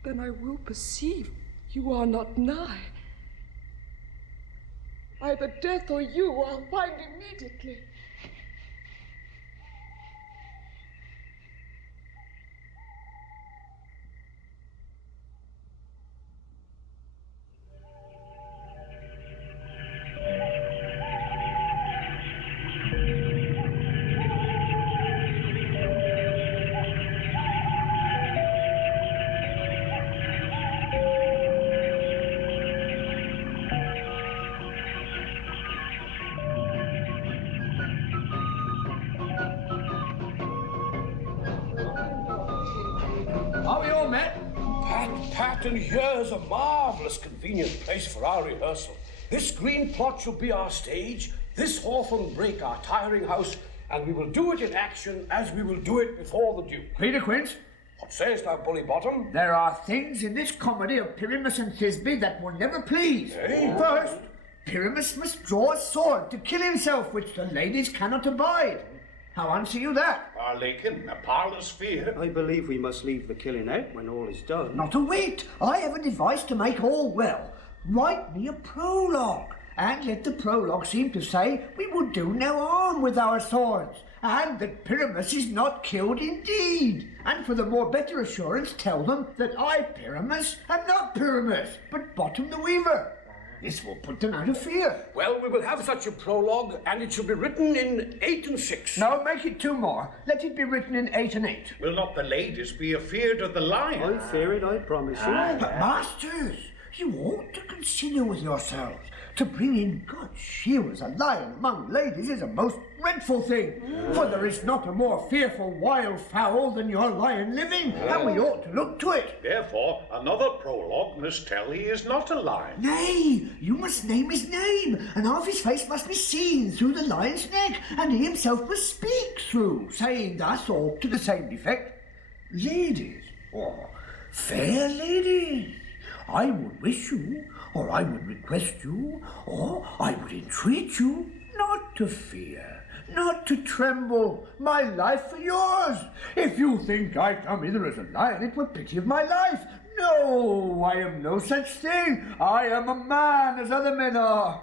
Then I will perceive you are not nigh. Either death or you I'll find immediately. And here's a marvellous convenient place for our rehearsal. This green plot shall be our stage, this hawthorn brake our tiring house, and we will do it in action as we will do it before the Duke. Peter Quince? What sayest thou, Bully Bottom? There are things in this comedy of Pyramus and Thisbe that will never please. Eh? First, Pyramus must draw a sword to kill himself, which the ladies cannot abide. How answer you that? Lakin, a parlous fear. I believe we must leave the killing out when all is done. Not a whit. I have a device to make all well. Write me a prologue, and let the prologue seem to say we will do no harm with our swords, and that Pyramus is not killed indeed. And for the more better assurance, tell them that I, Pyramus, am not Pyramus, but Bottom the Weaver. This will put them out of fear. Well, we will have such a prologue, and it shall be written in 8 and 6. No, make it 2 more. Let it be written in 8 and 8. Will not the ladies be afeard of the lion? I fear it, I promise you. But masters, you ought to consider with yourselves. To bring in God's shield as a lion among ladies is a most dreadful thing. For there is not a more fearful wild fowl than your lion living, and we ought to look to it. Therefore, another prologue must tell he is not a lion. Nay, you must name his name, and half his face must be seen through the lion's neck, and he himself must speak through, saying thus all to the same effect. Ladies, or fair ladies, I would wish you, or I would request you, or I would entreat you, not to fear, not to tremble, my life for yours. If you think I come hither as a lion, it were pity of my life. No, I am no such thing. I am a man as other men are.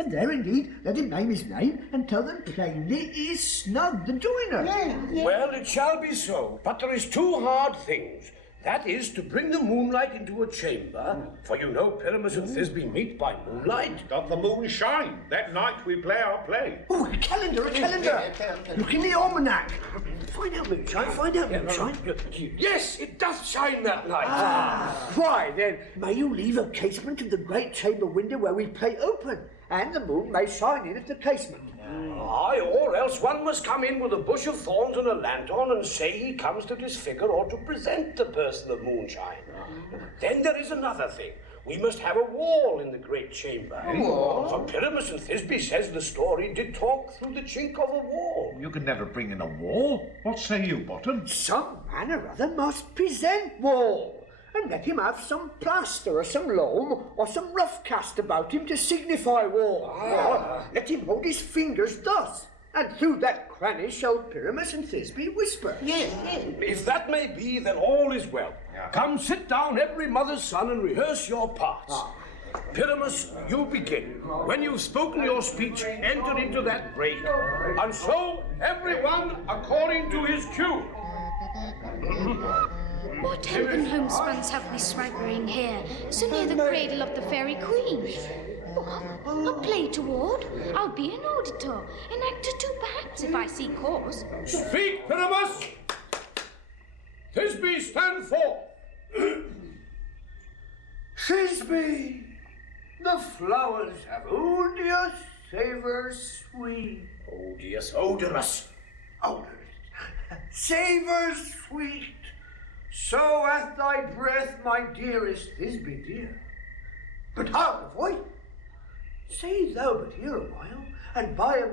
And there indeed, let him name his name and tell them plainly he is Snug the joiner. Well, it shall be so, but there is 2 hard things. That is, to bring the moonlight into a chamber, for you know Pyramus and Thisbe meet by moonlight. Doth the moon shine? That night we play our play. Oh, a calendar, a calendar! Look in the almanac. Find out, moonshine, find out, moonshine. Yes, it doth shine that night. Why, then, may you leave a casement of the great chamber window where we play open, and the moon may shine in at the casement. Aye, or else one must come in with a bush of thorns and a lantern and say he comes to disfigure or to present the person of moonshine. Then there is another thing. We must have a wall in the great chamber. For Pyramus and Thisbe says the story did talk through the chink of a wall. You can never bring in a wall. What say you, Bottom? Some man or other must present wall. And let him have some plaster or some loam or some rough cast about him to signify war. Or let him hold his fingers thus, and through that cranny shall Pyramus and Thisbe whisper. If that may be, then all is well. Come, sit down, every mother's son, and rehearse your parts. Pyramus, you begin. When you've spoken your speech, enter into that break. And so, everyone according to his cue. What heaven homespuns have we swaggering here, so near the cradle of the fairy queen? What, a play toward? I'll be an auditor, an actor too, perhaps, if I see cause. Speak, Pyramus! Thisbe, stand forth! Thisbe, the flowers have odious savour sweet. Odious, odorous. Odorous. Savour sweet. So hath thy breath, my dearest Thisbe dear. But how the voice? Say thou but here a while, and by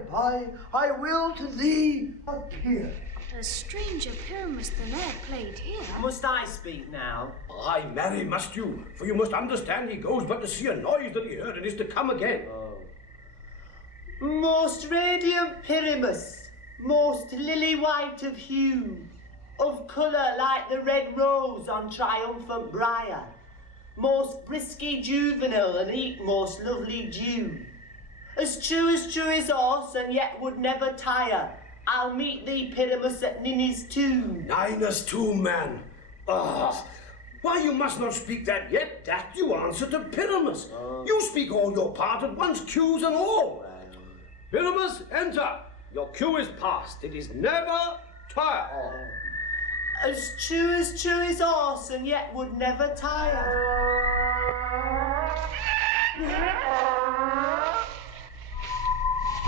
I will to thee appear. A stranger Pyramus than e'er played here. Must I speak now? Aye, marry must you, for you must understand he goes but to see a noise that he heard and is to come again. Most radiant Pyramus, most lily-white of hue, of colour like the red rose on triumphant briar, most brisky juvenile and eke most lovely dew. As true is horse and yet would never tire, I'll meet thee, Pyramus, at Ninny's tomb. Ninus tomb, man. Why, you must not speak that yet. That you answer to Pyramus. You speak all your part at once, cues and all. Pyramus, enter. Your cue is past. It is never tire. As true is horse and yet would never tire.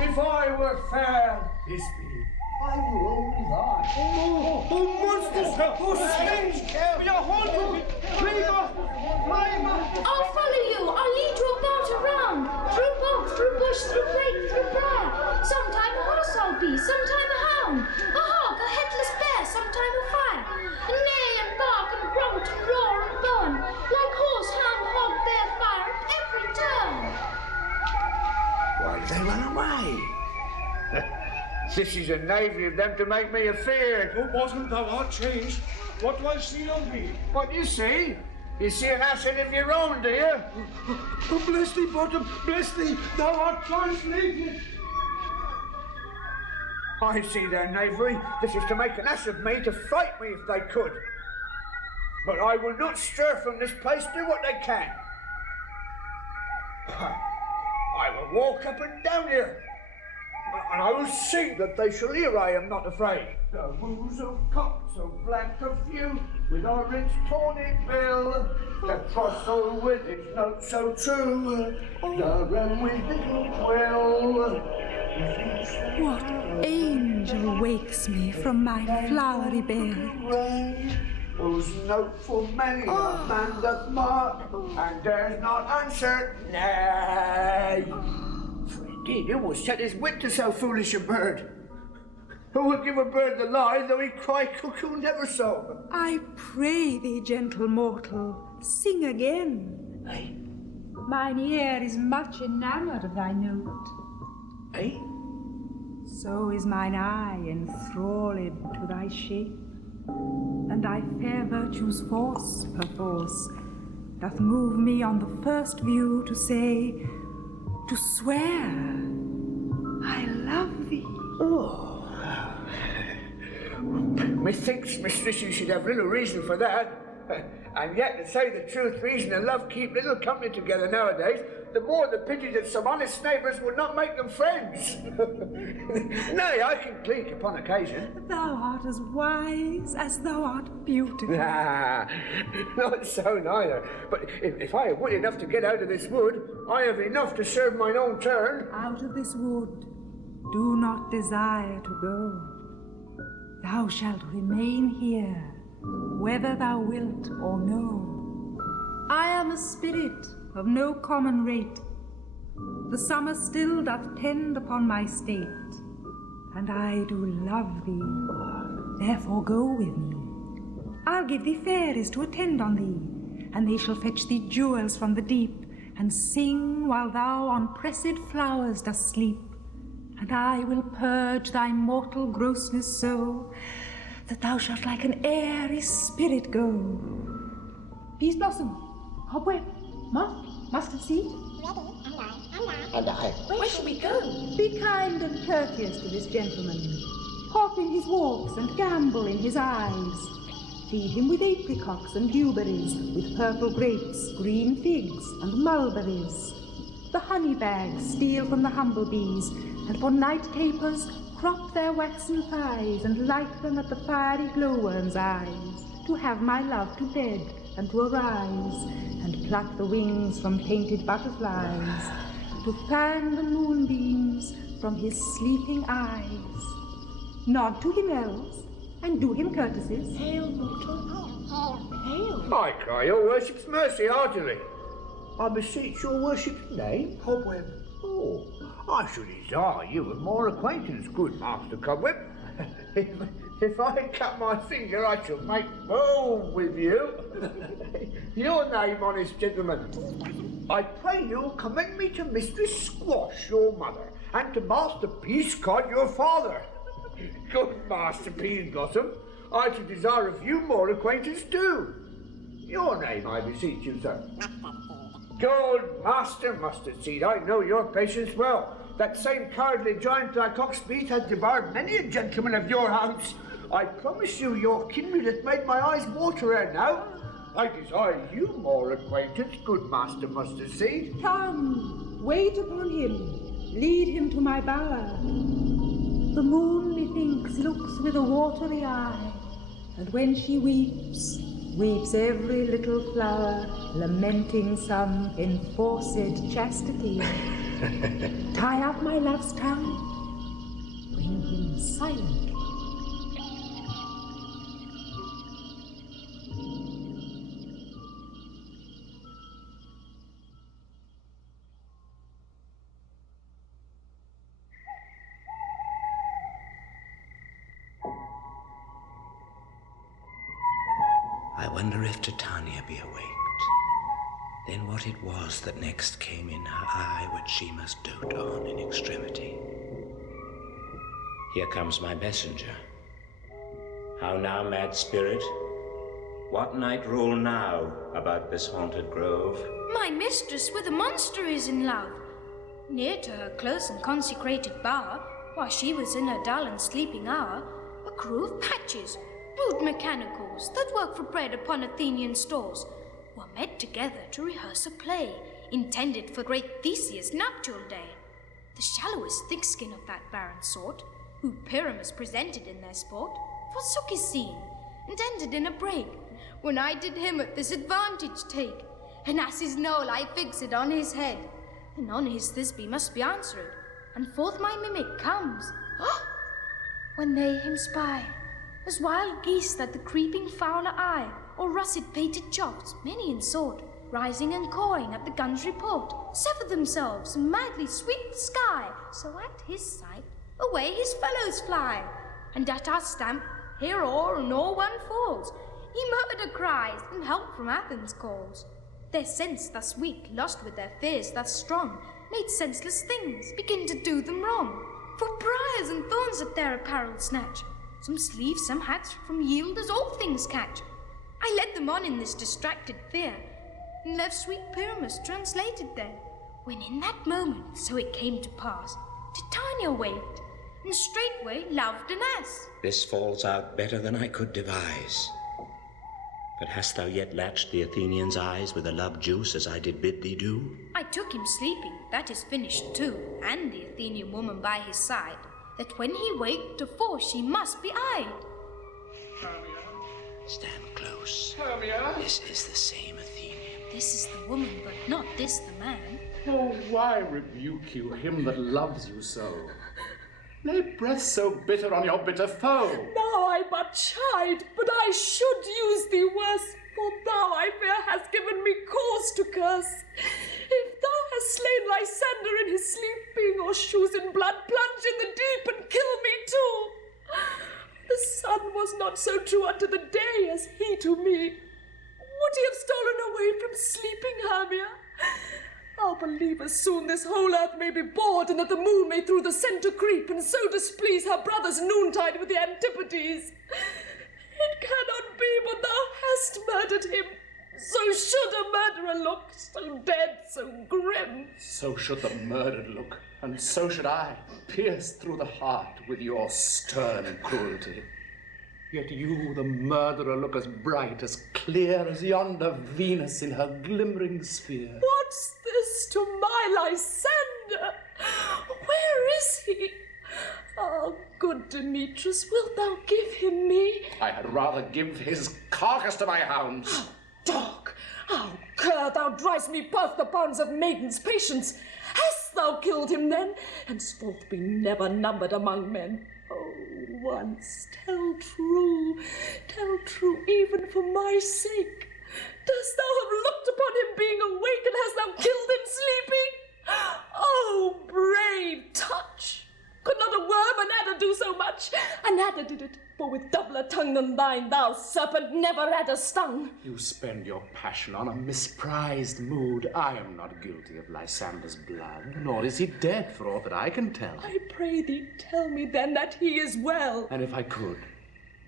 If I were fair, Thisbe, I were only thine. Oh, monsters! Oh, strange! We are haunted! I'll follow you. I'll lead you about around. Through bog, through bush, through brake, through briar. Sometime a horse I'll be, sometime a hound. A hog, a headless bear, sometime a fire. A neigh and bark and grunt and roar and burn. Like horse, hound, hog, bear, fire at every turn. Why did they run away? This is a navy of them to make me afeard. Oh, Bottom, thou art changed. What do I see on thee? What do you see? You see an asset of your own, do you? Oh, bless thee, Bottom, bless thee. Thou art translated. I see their knavery. This is to make an ass of me, to fight me if they could. But I will not stir from this place, do what they can. I will walk up and down here, and I will see that they shall hear I am not afraid. The woos of cock so black of hue, with orange tawny bill, the throstle with its note so true, the wren with little quill. What angel wakes me from my flowery bed? Whose note full many a man doth mark, and dares not answer nay. For indeed, who will set his wit to so foolish a bird? Who will give a bird the lie, though he cry cuckoo never so? I pray thee, gentle mortal, sing again. Aye. Mine ear is much enamoured of thy note. Aye. So is mine eye enthralled to thy shape, and thy fair virtue's force, perforce, doth move me on the first view to say, to swear, I love thee. Oh. Methinks, mistress, you should have little reason for that. And yet, to say the truth, reason and love keep little company together nowadays. The more the pity that some honest neighbours would not make them friends. Nay, I can cleek upon occasion. Thou art as wise as thou art beautiful. Ah, not so neither. But if I have wit enough to get out of this wood, I have enough to serve mine own turn. Out of this wood, do not desire to go. Thou shalt remain here, whether thou wilt or no. I am a spirit of no common rate. The summer still doth tend upon my state, and I do love thee, therefore go with me. I'll give thee fairies to attend on thee, and they shall fetch thee jewels from the deep, and sing while thou on pressed flowers dost sleep. And I will purge thy mortal grossness so, that thou shalt like an airy spirit go. Peas blossom, cobweb, moth, mustard seed. And I. Where shall we go? Be kind and courteous to this gentleman. Hop in his walks and gambol in his eyes. Feed him with apricots and dewberries, with purple grapes, green figs, and mulberries. The honey bags steal from the humblebees, and for night tapers crop their waxen thighs, and light them at the fiery glowworm's eyes, to have my love to bed and to arise, and pluck the wings from painted butterflies, to fan the moonbeams from his sleeping eyes. Nod to him, elves, and do him courtesies. Hail, mortal. Hail. I cry your worship's mercy heartily. I beseech your worship's name, Cobweb. Oh, I should desire you with more acquaintance, good Master Cobweb. If I cut my finger, I shall make bone with you. Your name, honest gentleman. I pray you commend me to Mistress Squash, your mother, and to Master Peascod, your father. Good Master Peasblossom, I should desire of you more acquaintance too. Your name, I beseech you, sir. Good Master Mustard Seed, I know your patience well. That same cowardly giant like Oxbeat has devoured many a gentleman of your house. I promise you your kindred hath made my eyes water ere now. I desire you more acquaintance, good Master Mustard Seed. Come, wait upon him, lead him to my bower. The moon, methinks, looks with a watery eye, and when she weeps, weeps every little flower, lamenting some enforced chastity. Tie up my love's tongue, bring him silently. I wonder if Titania be awaked. Then what it was that next came in her eye, which she must dote on in extremity. Here comes my messenger. How now, mad spirit? What night rule now about this haunted grove? My mistress with a monster is in love. Near to her close and consecrated bower, while she was in her dull and sleeping hour, a crew of patches, rude mechanicals that work for bread upon Athenian stores, were met together to rehearse a play intended for great Theseus' nuptial day. The shallowest thickskin of that barren sort, who Pyramus presented in their sport, forsook his scene, and ended in a break, when I did him at this advantage take, and as his knoll I fix it on his head, and on his Thisbe must be answered, and forth my mimic comes, when they him spy, as wild geese that the creeping fowler eye, or russet-pated chocks, many in sort, rising and cawing at the gun's report, sever themselves and madly sweep the sky, so at his sight away his fellows fly, and at our stamp here o'er and o'er one falls, he murder cries and help from Athens calls. Their sense thus weak, lost with their fears thus strong, made senseless things begin to do them wrong. For briars and thorns at their apparel snatch, some sleeve, some hats from yield as all things catch. I led them on in this distracted fear, and left sweet Pyramus translated there, when in that moment, so it came to pass, Titania waked, and straightway loved an ass. This falls out better than I could devise. But hast thou yet latched the Athenian's eyes with a love juice as I did bid thee do? I took him sleeping, that is finished too, and the Athenian woman by his side, that when he waked to force she must be eyed. Hermia. Stand close. Hermia. This is the same Athenian. This is the woman, but not this the man. Oh, why rebuke you him that loves you so? Lay breath so bitter on your bitter foe. Now I but chide, but I should use thee worse, for thou, I fear, hast given me cause to curse. If thou hast slain Lysander in his sleeping, or shoes in blood, plunge in the deep and kill me too. The sun was not so true unto the day as he to me. Would he have stolen away from sleeping, Hermia? I'll believe as soon this whole earth may be bored, and that the moon may through the centre creep, and so displease her brothers noontide with the antipodes. It cannot be but thou hast murdered him. So should a murderer look, so dead, so grim. So should the murdered look, and so should I, pierced through the heart with your stern cruelty. Yet you, the murderer, look as bright, as clear as yonder Venus in her glimmering sphere. What's this to my Lysander? Where is he? Ah, good Demetrius, wilt thou give him me? I had rather give his carcass to my hounds. Dog! How cur thou drivest me past the bounds of maiden's patience! Hast thou killed him then? Henceforth be never numbered among men. Oh, once tell true, even for my sake. Dost thou have looked upon him being awake, and hast thou killed him sleeping? Oh, brave touch! Could not a worm, an adder, do so much? An adder did it, for with doubler tongue than thine, thou serpent, never adder stung. You spend your passion on a misprized mood. I am not guilty of Lysander's blood, nor is he dead, for aught that I can tell. I pray thee, tell me then that he is well. And if I could,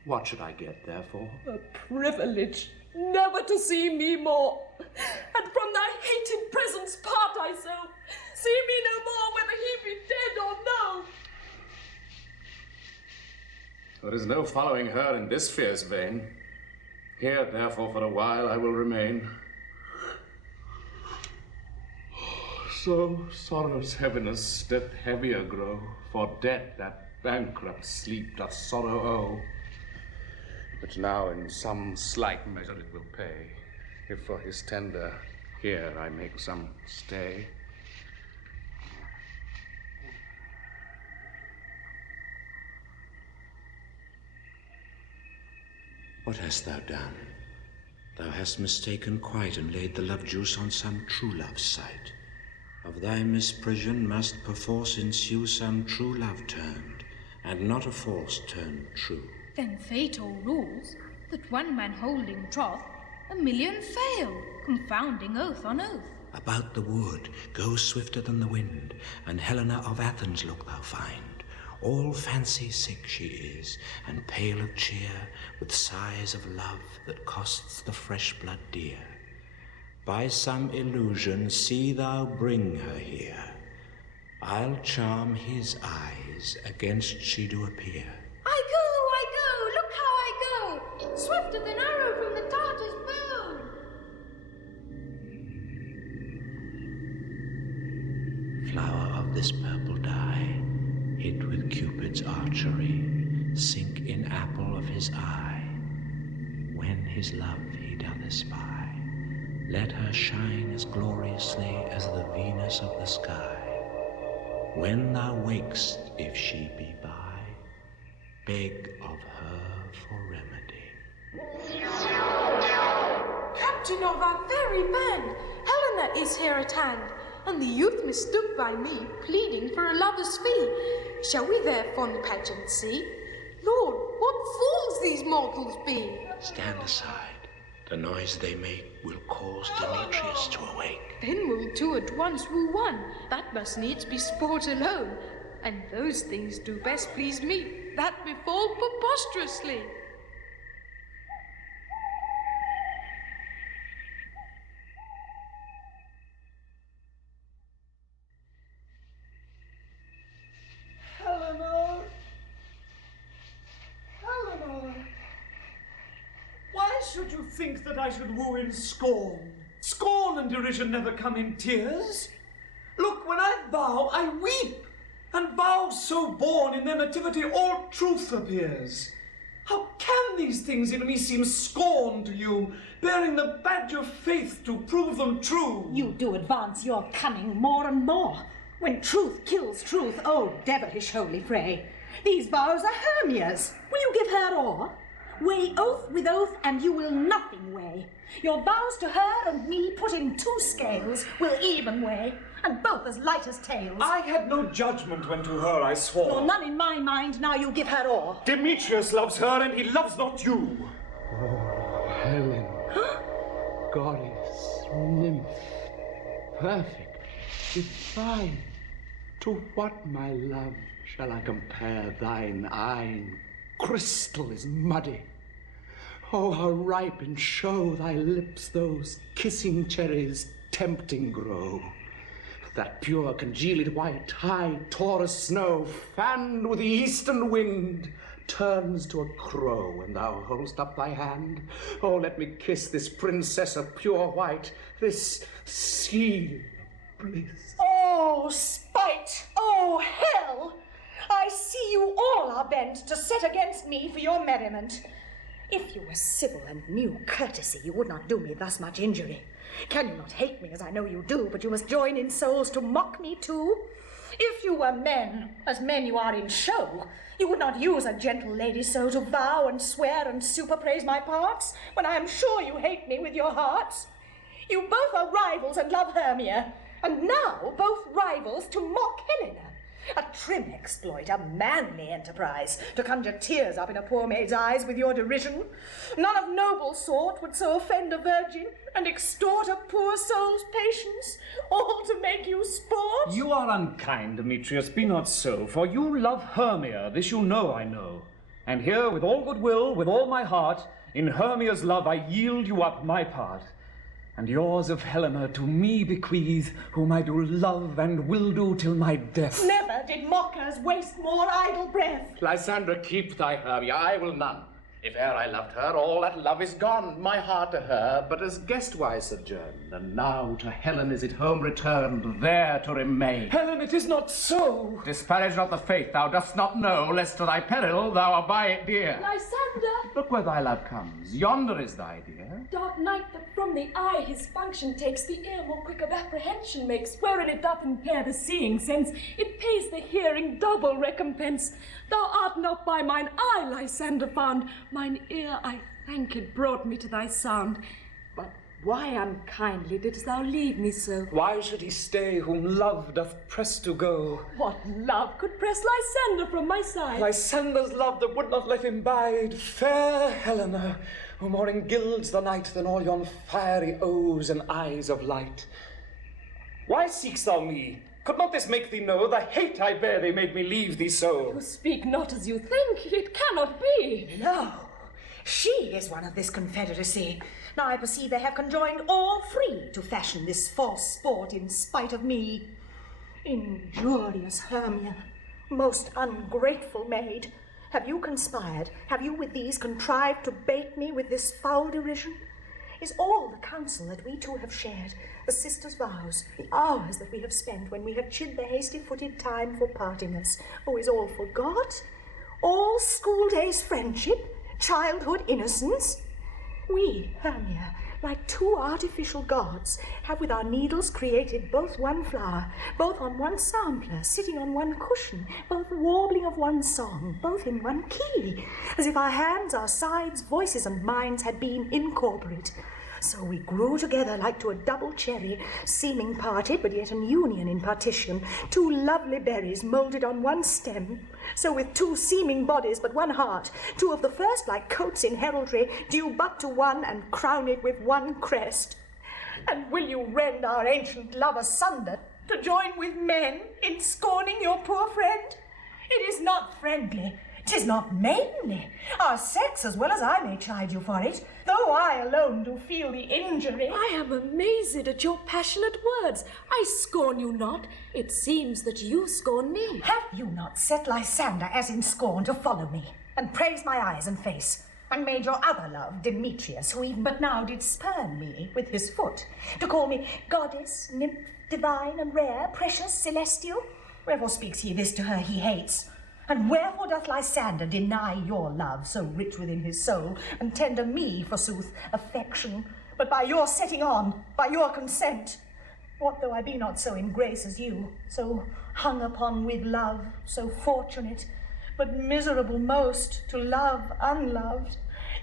what should I get therefore? A privilege, never to see me more. And from thy hated presence part I so. See me no more, whether he be dead or no. There is no following her in this fierce vein. Here, therefore, for a while I will remain. So sorrow's heaviness doth heavier grow, for death that bankrupt sleep doth sorrow owe. But now in some slight measure it will pay, if for his tender here I make some stay. What hast thou done? Thou hast mistaken quite, and laid the love juice on some true love's sight. Of thy misprision must perforce ensue some true love turned, and not a false turned true. Then fatal rules, that one man holding troth, a million fail, confounding oath on oath. About the wood, go swifter than the wind, and Helena of Athens look thou find. All fancy sick she is, and pale of cheer, with sighs of love that costs the fresh blood dear. By some illusion see thou bring her here. I'll charm his eyes against she do appear. I go, look how I go, swifter than arrow from the Tartar's bow. Flower of this purple dye, hid with Cupid's archery, sink in apple of his eye. When his love he doth espy, let her shine as gloriously as the Venus of the sky. When thou wakest, if she be by, beg of her for remedy. Captain of our very band, Helena is here at hand, and the youth mistook by me, pleading for a lover's fee. Shall we their fond pageant see? Lord, what fools these mortals be! Stand aside. The noise they make will cause Demetrius to awake. Then will two at once woo one. That must needs be sport alone. And those things do best please me, that befall preposterously. Helena! Helena! Why should you think that I should woo in scorn? Scorn and derision never come in tears. Look, when I vow, I weep, and vows so born in their nativity all truth appears. How can these things in me seem scorn to you, bearing the badge of faith to prove them true? You do advance your cunning more and more. When truth kills truth, oh, devilish holy fray. These vows are Hermia's. Will you give her o'er? Weigh oath with oath, and you will nothing weigh. Your vows to her and me put in two scales will even weigh, and both as light as tails. I had no judgment when to her I swore. Nor none in my mind, now you give her o'er. Demetrius loves her, and he loves not you. Oh, Helen, goddess, nymph, perfect, divine, to what, my love, shall I compare thine eyne? Crystal is muddy. Oh, how ripe in show thy lips those kissing cherries tempting grow. That pure congealed white, high Taurus snow, fanned with the eastern wind, turns to a crow when thou hold'st up thy hand. Oh, let me kiss this princess of pure white, this seal of bliss. Oh, spite! Oh, hell! I see you all are bent to set against me for your merriment. If you were civil and knew courtesy, you would not do me thus much injury. Can you not hate me as I know you do, but you must join in souls to mock me too? If you were men, as men you are in show, you would not use a gentle lady so to vow and swear and superpraise my parts, when I am sure you hate me with your hearts. You both are rivals and love Hermia, and now both rivals to mock Helena. A trim exploit, a manly enterprise, to conjure tears up in a poor maid's eyes with your derision. None of noble sort would so offend a virgin and extort a poor soul's patience, all to make you sport. You are unkind, Demetrius, be not so, for you love Hermia, this you know I know. And here, with all goodwill, with all my heart, in Hermia's love I yield you up my part. And yours of Helena to me bequeath, whom I do love and will do till my death. Never did mockers waste more idle breath. Lysander, keep thy Hermia, I will none. If e'er I loved her, all that love is gone, my heart to her, but as guestwise sojourned, and now to Helen is it home returned, there to remain. Helen, it is not so. Disparage not the faith thou dost not know, lest to thy peril thou abide it dear. Lysander! Look where thy love comes, yonder is thy dear. Dark night that from the eye his function takes, the ear more quick of apprehension makes, wherein it doth impair the seeing sense, it pays the hearing double recompense. Thou art not by mine eye, Lysander, found, mine ear, I thank it, brought me to thy sound. But why unkindly didst thou leave me so? Why should he stay whom love doth press to go? What love could press Lysander from my side? Lysander's love that would not let him bide, fair Helena, who more engilds the night than all yon fiery O's and eyes of light. Why seek'st thou me? Could not this make thee know the hate I bear thee made me leave thee so? You speak not as you think, it cannot be. No, she is one of this confederacy. Now I perceive they have conjoined all three to fashion this false sport in spite of me. Injurious Hermia, most ungrateful maid, have you conspired, have you with these contrived to bait me with this foul derision? Is all the counsel that we two have shared, the sisters' vows, the hours that we have spent when we have chid the hasty-footed time for parting us, is all forgot? All school days' friendship, childhood innocence? We, Hermia, like two artificial gods, have with our needles created both one flower, both on one sampler, sitting on one cushion, both warbling of one song, both in one key, as if our hands, our sides, voices, and minds had been incorporate. So we grew together like to a double cherry, seeming parted, but yet an union in partition, two lovely berries moulded on one stem. So with two seeming bodies but one heart, two of the first like coats in heraldry, due but to one and crown it with one crest. And will you rend our ancient love asunder, to join with men in scorning your poor friend? It is not friendly. 'Tis not maidenly. Our sex, as well as I may chide you for it, though I alone do feel the injury. I am amazed at your passionate words. I scorn you not. It seems that you scorn me. Have you not set Lysander as in scorn to follow me, and praise my eyes and face, and made your other love, Demetrius, who even but now did spurn me with his foot, to call me goddess, nymph, divine and rare, precious, celestial? Wherefore speaks he this to her he hates? And wherefore doth Lysander deny your love, so rich within his soul, and tender me, forsooth, affection, but by your setting on, by your consent? What though I be not so in grace as you, so hung upon with love, so fortunate, but miserable most to love unloved?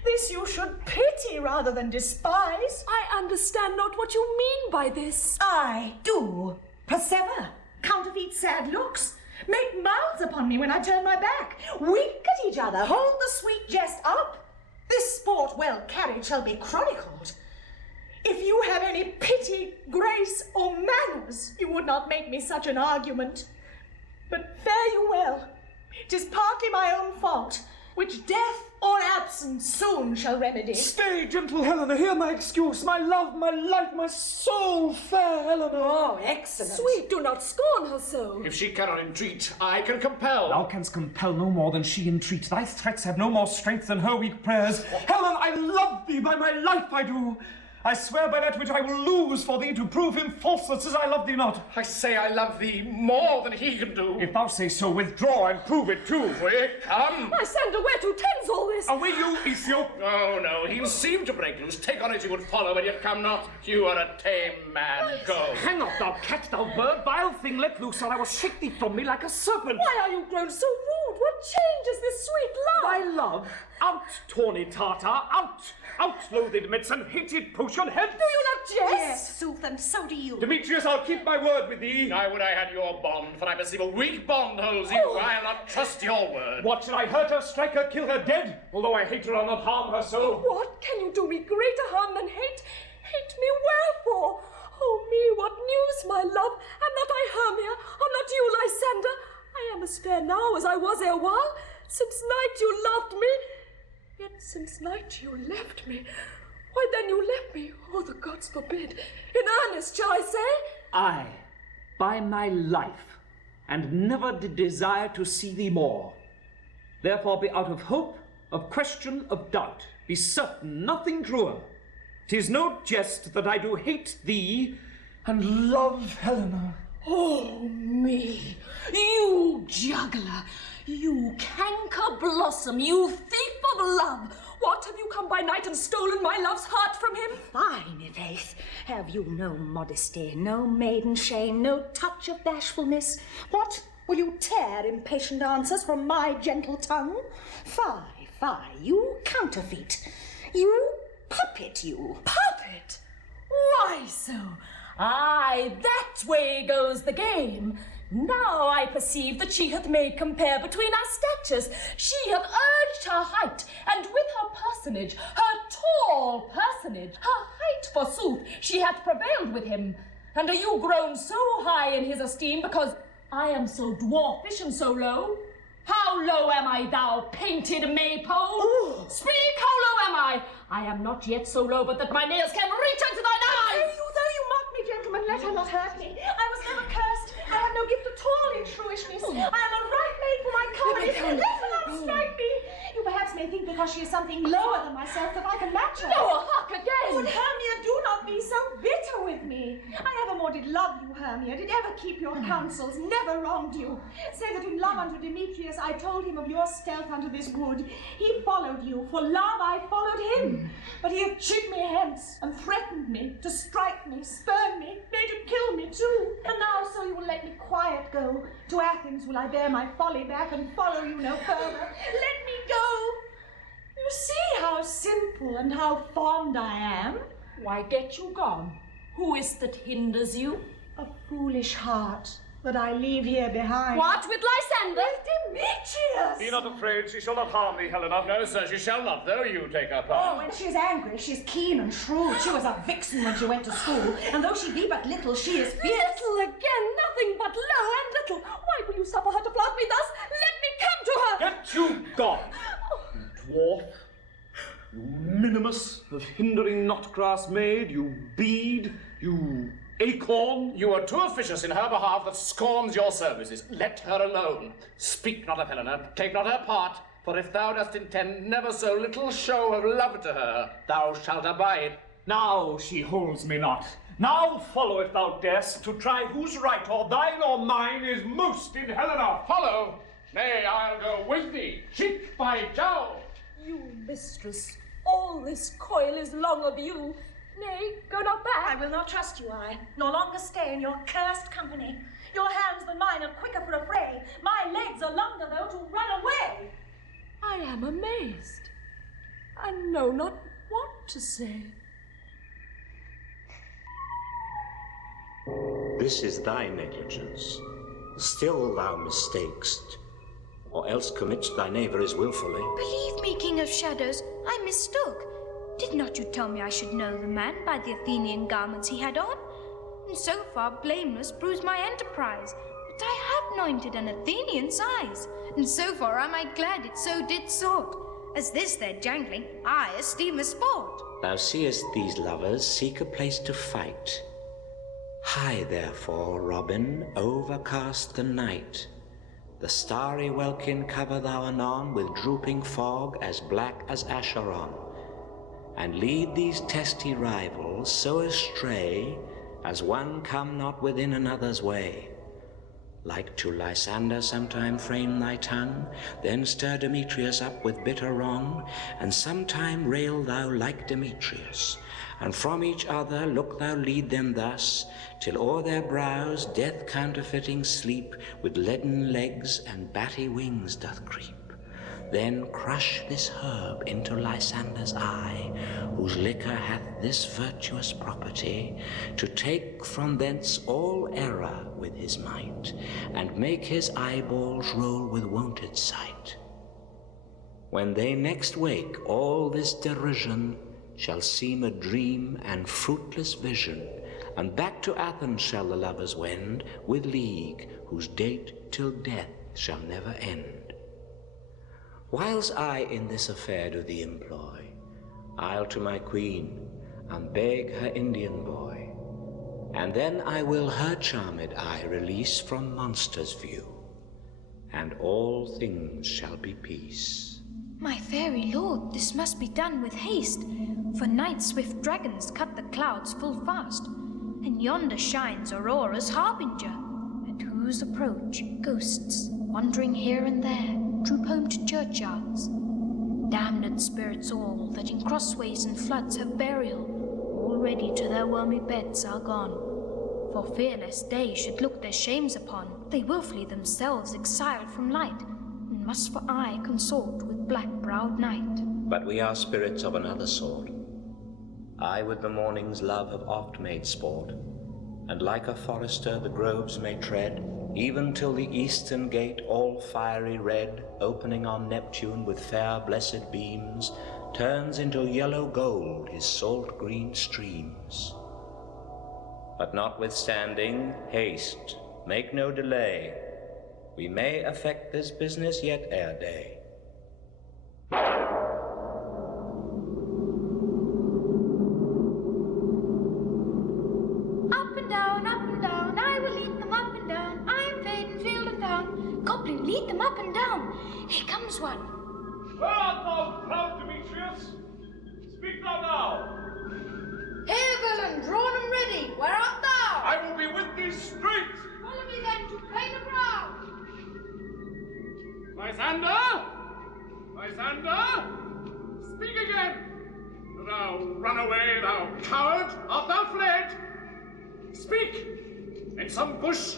This you should pity rather than despise. I understand not what you mean by this. I do. Persever, counterfeit sad looks, make mouths upon me when I turn my back, wink at each other, hold the sweet jest up. This sport well carried shall be chronicled. If you have any pity, grace, or manners, you would not make me such an argument. But fare you well. 'Tis partly my own fault, which death or absence soon shall remedy. Stay, gentle Helena, hear my excuse, my love, my life, my soul, fair Helena. Oh, excellent. Sweet, do not scorn her so. If she cannot entreat, I can compel. Thou canst compel no more than she entreat. Thy threats have no more strength than her weak prayers. Helen, I love thee, by my life I do. I swear by that which I will lose for thee to prove him false that says I love thee not. I say I love thee more than he can do. If thou say so, withdraw and prove it too. Quick, come. Lysander, where to tends all this? Away you, Ethiop. Oh, no, he'll seem to break loose. Take on as you would follow, but yet come not. You are a tame man. Go. Hang off, thou cat, thou bird, vile thing, let loose, or I will shake thee from me like a serpent. Why are you grown so rude? What changes this sweet love? Thy love? Out, tawny Tartar, out! Out, loathed medicine, hated potion, head! Do you not jest? Yes, sooth, and so do you. Demetrius, I'll keep my word with thee. I would I had your bond, for I perceive a weak bond holds you. I'll not trust your word. What, should I hurt her, strike her, kill her dead? Although I hate her, I'll not harm her so. What? Can you do me greater harm than hate? Hate me wherefore? Oh me, what news, my love? Am not I Hermia? Are not you Lysander? I am as fair now as I was erewhile. Since night you loved me, yet since night you left me. Why then you left me? Oh, the gods forbid. In earnest, shall I say? I, by my life, and never did desire to see thee more. Therefore be out of hope, of question, of doubt. Be certain nothing truer. 'Tis no jest that I do hate thee, and love Helena. Oh, me, you juggler, you canker blossom, you thief of love! What, have you come by night and stolen my love's heart from him? Fine, i'faith. Have you no modesty, no maiden shame, no touch of bashfulness? What, will you tear impatient answers from my gentle tongue? Fie, fie, you counterfeit, you puppet, you. Puppet? Why so? Aye, that way goes the game. Now I perceive that she hath made compare between our statures. She hath urged her height, and with her personage, her tall personage, her height forsooth, she hath prevailed with him. And are you grown so high in his esteem because I am so dwarfish and so low? How low am I, thou painted maypole? Ooh. Speak, how low am I? I am not yet so low but that my nails can reach unto thine eyes. Though you mock me, gentlemen, let her not hurt me. I was never cursed. I have have no gift at all in shrewishness. I am a right maid for my company. Let her not strike me. You perhaps may think because she is something lower than myself that I can match her. No, hark again! Good Hermia, do not be so bitter with me. I never more did love you, Hermia, did ever keep your counsels, never wronged you. Say that in love unto Demetrius I told him of your stealth unto this wood. He followed you, for love I followed him. But he hath chid me hence, and threatened me, to strike me, spurn me, nay, to kill me too. And now so you will let me quiet go. To Athens will I bear my folly back, and follow you no further. Let me go. You see how simple and how fond I am. Why get you gone? Who is that hinders you? A foolish heart that I leave here behind. What, with Lysander? With Demetrius! Be not afraid, she shall not harm thee, Helena. No, sir, she shall not, though you take her part. Oh, when she is angry, she is keen and shrewd. She was a vixen when she went to school, and though she be but little, she is fierce. Little again, nothing but low and little. Why will you suffer her to flout me thus? Let me come to her! Get you gone, you dwarf. You minimus of hindering knotgrass maid, you bead, you acorn. You are too officious in her behalf that scorns your services. Let her alone. Speak not of Helena, take not her part, for if thou dost intend never so little show of love to her, thou shalt abide. Now she holds me not. Now follow if thou darest, to try whose right, or thine or mine, is most in Helena. Follow? Nay, I'll go with thee. Cheek by jowl. You mistress, all this coil is long of you. Nay, go not back. I will not trust you, nor longer stay in your cursed company. Your hands than mine are quicker for a fray. My legs are longer, though, to run away. I am amazed, and know not what to say. This is thy negligence. Still thou mistakest, or else commits thy knaveries wilfully. Believe me, King of Shadows, I mistook. Did not you tell me I should know the man by the Athenian garments he had on? And so far blameless proves my enterprise. But I have anointed an Athenian's eyes, and so far am I glad it so did sort. As this their jangling, I esteem a sport. Thou seest these lovers seek a place to fight. High therefore, Robin, overcast the night. The starry welkin cover thou anon with drooping fog as black as Acheron, and lead these testy rivals so astray as one come not within another's way. Like to Lysander sometime frame thy tongue, then stir Demetrius up with bitter wrong, and sometime rail thou like Demetrius, and from each other look thou lead them thus, till o'er their brows death counterfeiting sleep with leaden legs and batty wings doth creep. Then crush this herb into Lysander's eye, whose liquor hath this virtuous property, to take from thence all error with his might, and make his eyeballs roll with wonted sight. When they next wake, all this derision shall seem a dream and fruitless vision, and back to Athens shall the lovers wend, with league whose date till death shall never end. Whiles I in this affair do thee employ, I'll to my queen, and beg her Indian boy, and then I will her charmed eye release from monsters' view, and all things shall be peace. My fairy lord, this must be done with haste, for night's swift dragons cut the clouds full fast, and yonder shines Aurora's harbinger, at whose approach ghosts, wandering here and there, troop home to churchyards. Damned spirits all, that in crossways and floods have burial, already to their wormy beds are gone. For fear lest day should look their shames upon, they wilfully themselves exiled from light, and must for aye consort with black-browed night. But we are spirits of another sort. I with the morning's love have oft made sport, and like a forester the groves may tread, even till the eastern gate, all fiery red, opening on Neptune with fair blessed beams, turns into yellow gold his salt green streams. But notwithstanding, haste, make no delay, we may effect this business yet ere day. Up and down, I will lead them up and down. I one. Where art thou, proud Demetrius? Speak thou now. Here, villain, drawn and ready. Where art thou? I will be with thee straight. Follow me then to pay the brow. Lysander! Lysander! Speak again! Thou runaway, thou coward! Art thou fled? Speak! In some bush?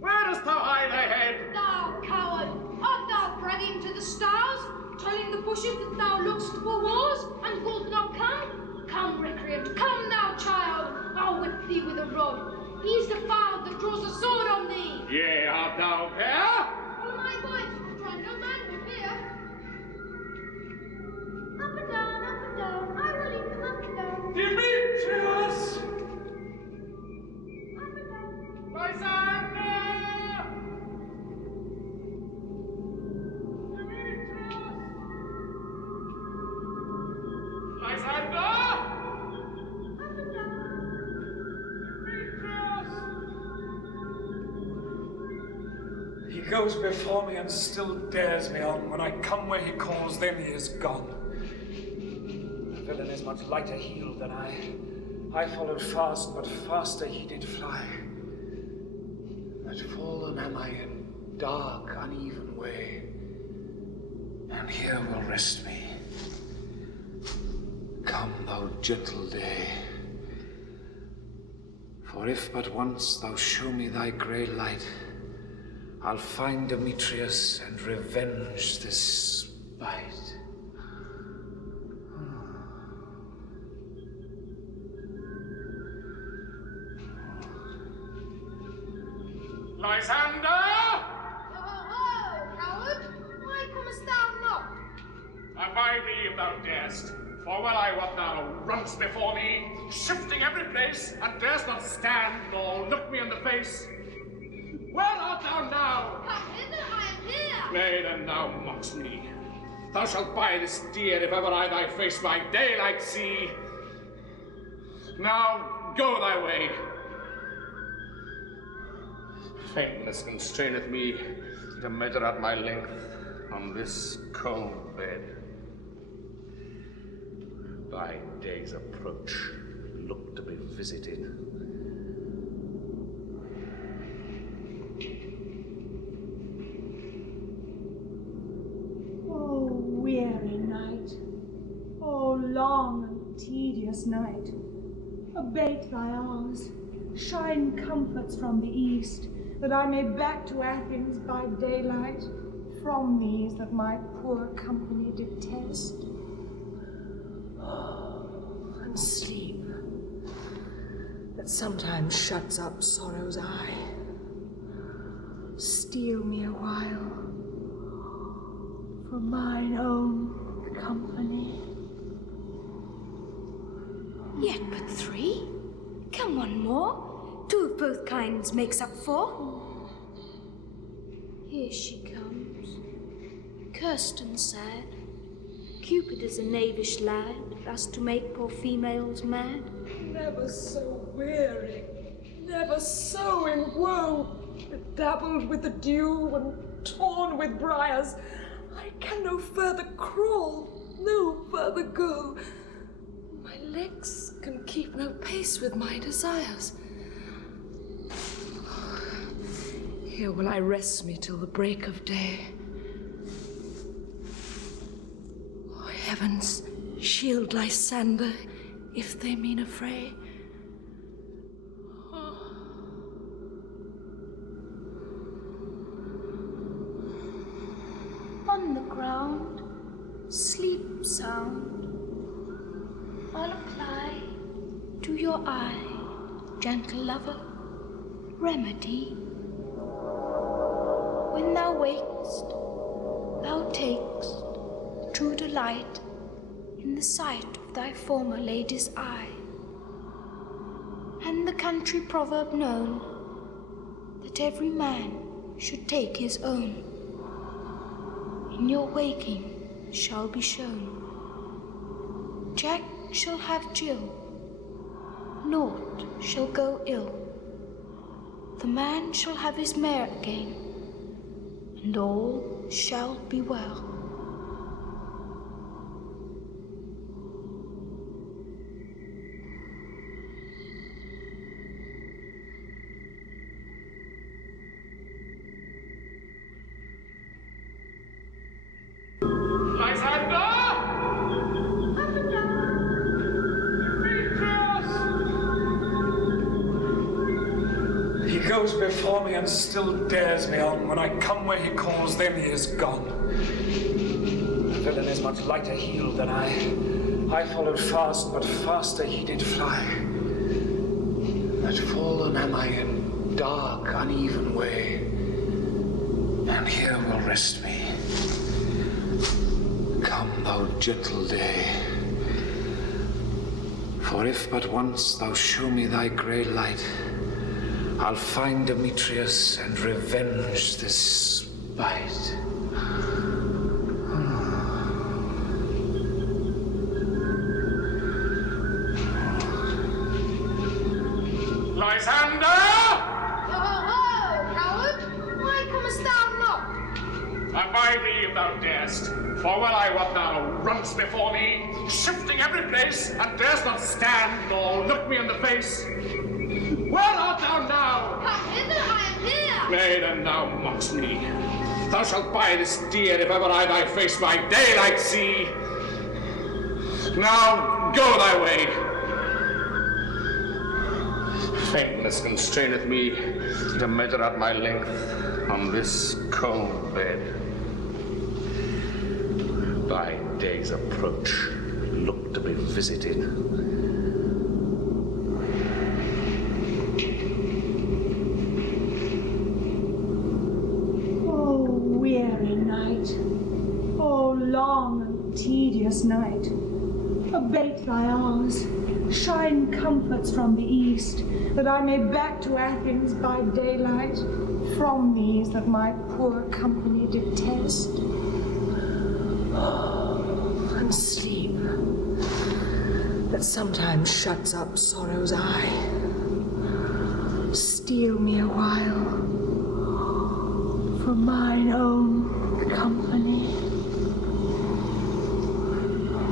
Where dost thou hide thy head? Thou coward! Art thou bragging to the stars? Telling the bushes that thou look'st for wars, and wilt not come? Come, recreant, come thou child! I'll whip thee with a rod. He's defiled that draws a sword on thee! Yea, art thou there? Follow my voice, try no man will hear. Up and down, I will lead them up and down. Demetrius! Up and down. Lysander! Lysander! Up and down. Demetrius! He goes before me and still dares me on. When I come where he calls, then he is gone. The villain is much lighter heeled than I. I followed fast, but faster he did fly. But fallen am I in dark, uneven way, and here will rest me. Come, thou gentle day, for if but once thou show me thy grey light, I'll find Demetrius and revenge this spite. Lysander! Oh, coward! Why comest thou not? Abide me if thou darest, for well I wot thou runn'st before me, shifting every place, and darest not stand nor look me in the face. Where art thou now? Come hither, I am here! Nay, then thou mockst me. Thou shalt buy this dear if ever I thy face by daylight see. Now go thy way. Faintness constraineth me to measure out my length on this cold bed. Thy day's approach look to be visited. Oh, weary night. Oh, long and tedious night. Abate thy hours. Shine comforts from the east, that I may back to Athens by daylight, from these that my poor company detest. And sleep, that sometimes shuts up sorrow's eye. Steal me a while for mine own company. Yet but 3? Come one more. 2 of both kinds makes up 4. Here she comes, cursed and sad. Cupid is a knavish lad, thus to make poor females mad. Never so weary, never so in woe, bedabbled with the dew and torn with briars. I can no further crawl, no further go. My legs can keep no pace with my desires. Here will I rest me till the break of day. Oh, heavens, shield Lysander, if they mean a fray. On the ground, sleep sound. I'll apply to your eye, gentle lover, remedy. When thou wakest, thou takest true delight in the sight of thy former lady's eye, and the country proverb known, that every man should take his own, in your waking shall be shown. Jack shall have Jill, naught shall go ill. The man shall have his mare again, and all shall be well. He goes before me and still dares me on. When I come where he calls, then he is gone. The villain is much lighter heeled than I. I followed fast, but faster he did fly. That fallen am I in dark, uneven way, and here will rest me. Come, thou gentle day, for if but once thou show me thy grey light, I'll find Demetrius and revenge this spite. Lysander! Ho, coward! Why comest thou not? Abide thee if thou darest, for well I wot thou runn'st before me, shifting every place, and darest not stand nor look me in the face. Where art thou now? Come hither, I am here! Nay, then thou mockst me. Thou shalt buy this dear if ever I thy face by daylight see. Now go thy way. Faintness constraineth me to measure out my length on this cold bed. Thy day's approach look to be visited. Long and tedious night, abate thy hours, shine comforts from the east, that I may back to Athens by daylight, from these that my poor company detest. And sleep, that sometimes shuts up sorrow's eye, steal me a while for mine own company.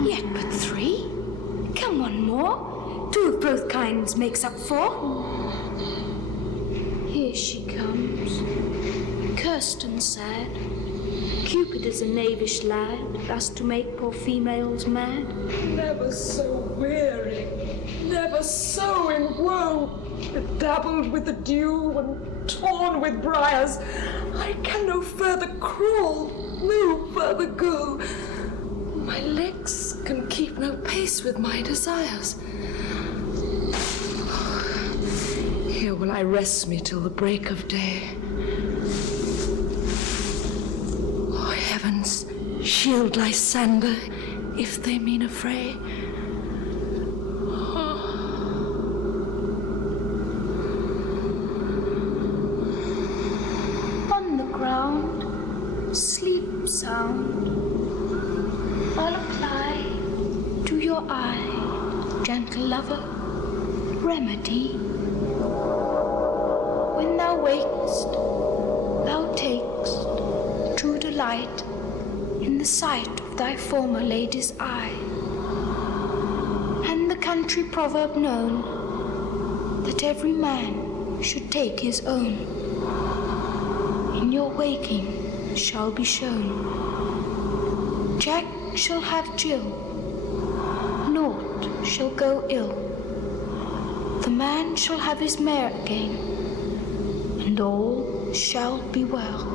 Yet but 3? Come, one more. 2 of both kinds makes up 4. Here she comes, cursed and sad. Cupid is a knavish lad, thus to make poor females mad. Never so weary, never so in woe, bedabbled with the dew and torn with briars. I can no further crawl, no further go. My legs can keep no pace with my desires. Here will I rest me till the break of day. Oh, heavens, shield Lysander, if they mean a fray. On the ground, sleep sound. I'll apply to your eye, gentle lover, remedy. When thou wakest, thou takest true delight in the sight of thy former lady's eye, and the country proverb known, that every man should take his own, in your waking shall be shown. Jack shall have Jill, naught shall go ill. The man shall have his mare again, and all shall be well.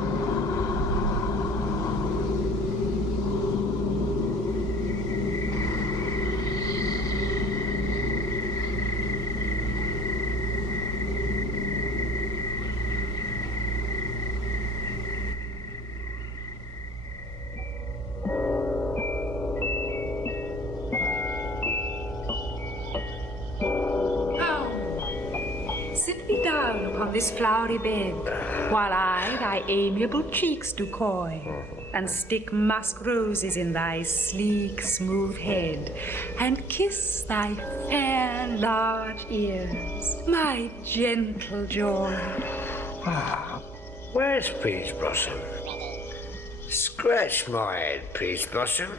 This flowery bed, while I thy amiable cheeks do coy, and stick musk roses in thy sleek, smooth head, and kiss thy fair, large ears, my gentle joy. Ah, where's Peach Blossom? Scratch my head, Peace Blossom.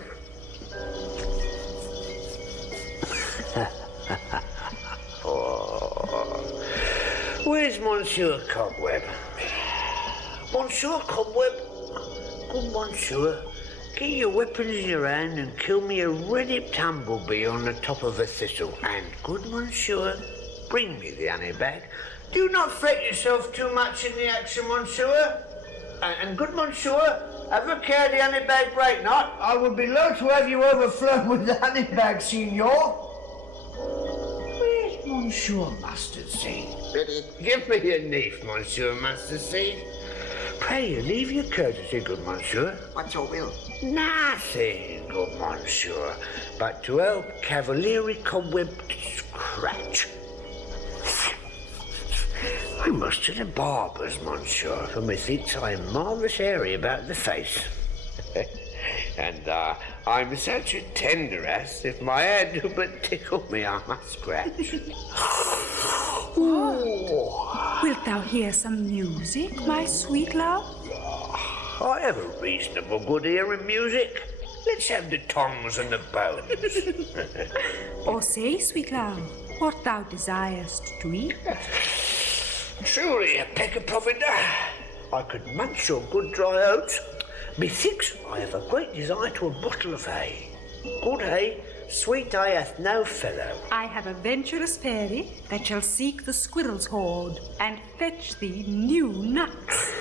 Oh. Where's Monsieur Cobweb? Monsieur Cobweb? Good Monsieur, get your weapons in your hand and kill me a red-hipped humblebee on the top of a thistle. And good Monsieur, bring me the honey bag. Do not fret yourself too much in the action, Monsieur. And good Monsieur, have a care the honey bag break not. I would be loath to have you overflown with the honey bag, Signor. Where's Monsieur Mustard Seed? Give me your knife, Monsieur Mustard Seed. Pray, leave your courtesy, good Monsieur. What's your will? Nothing, good Monsieur, but to help Cavalieri Cobweb to scratch. I must to the barber's, Monsieur, for methinks I am marvellous hairy about the face. And I'm such a tender ass, if my head do but tickle me, I must scratch. Wilt thou hear some music, my sweet love? I have a reasonable good ear in music. Let's have the tongues and the bones. Or say, sweet love, what thou desirest to eat? Truly, a peck of provender. I could munch your good dry oats. Methinks I have a great desire to a bottle of hay. Good hay, sweet hay hath no fellow. I have a venturous fairy that shall seek the squirrel's hoard and fetch thee new nuts.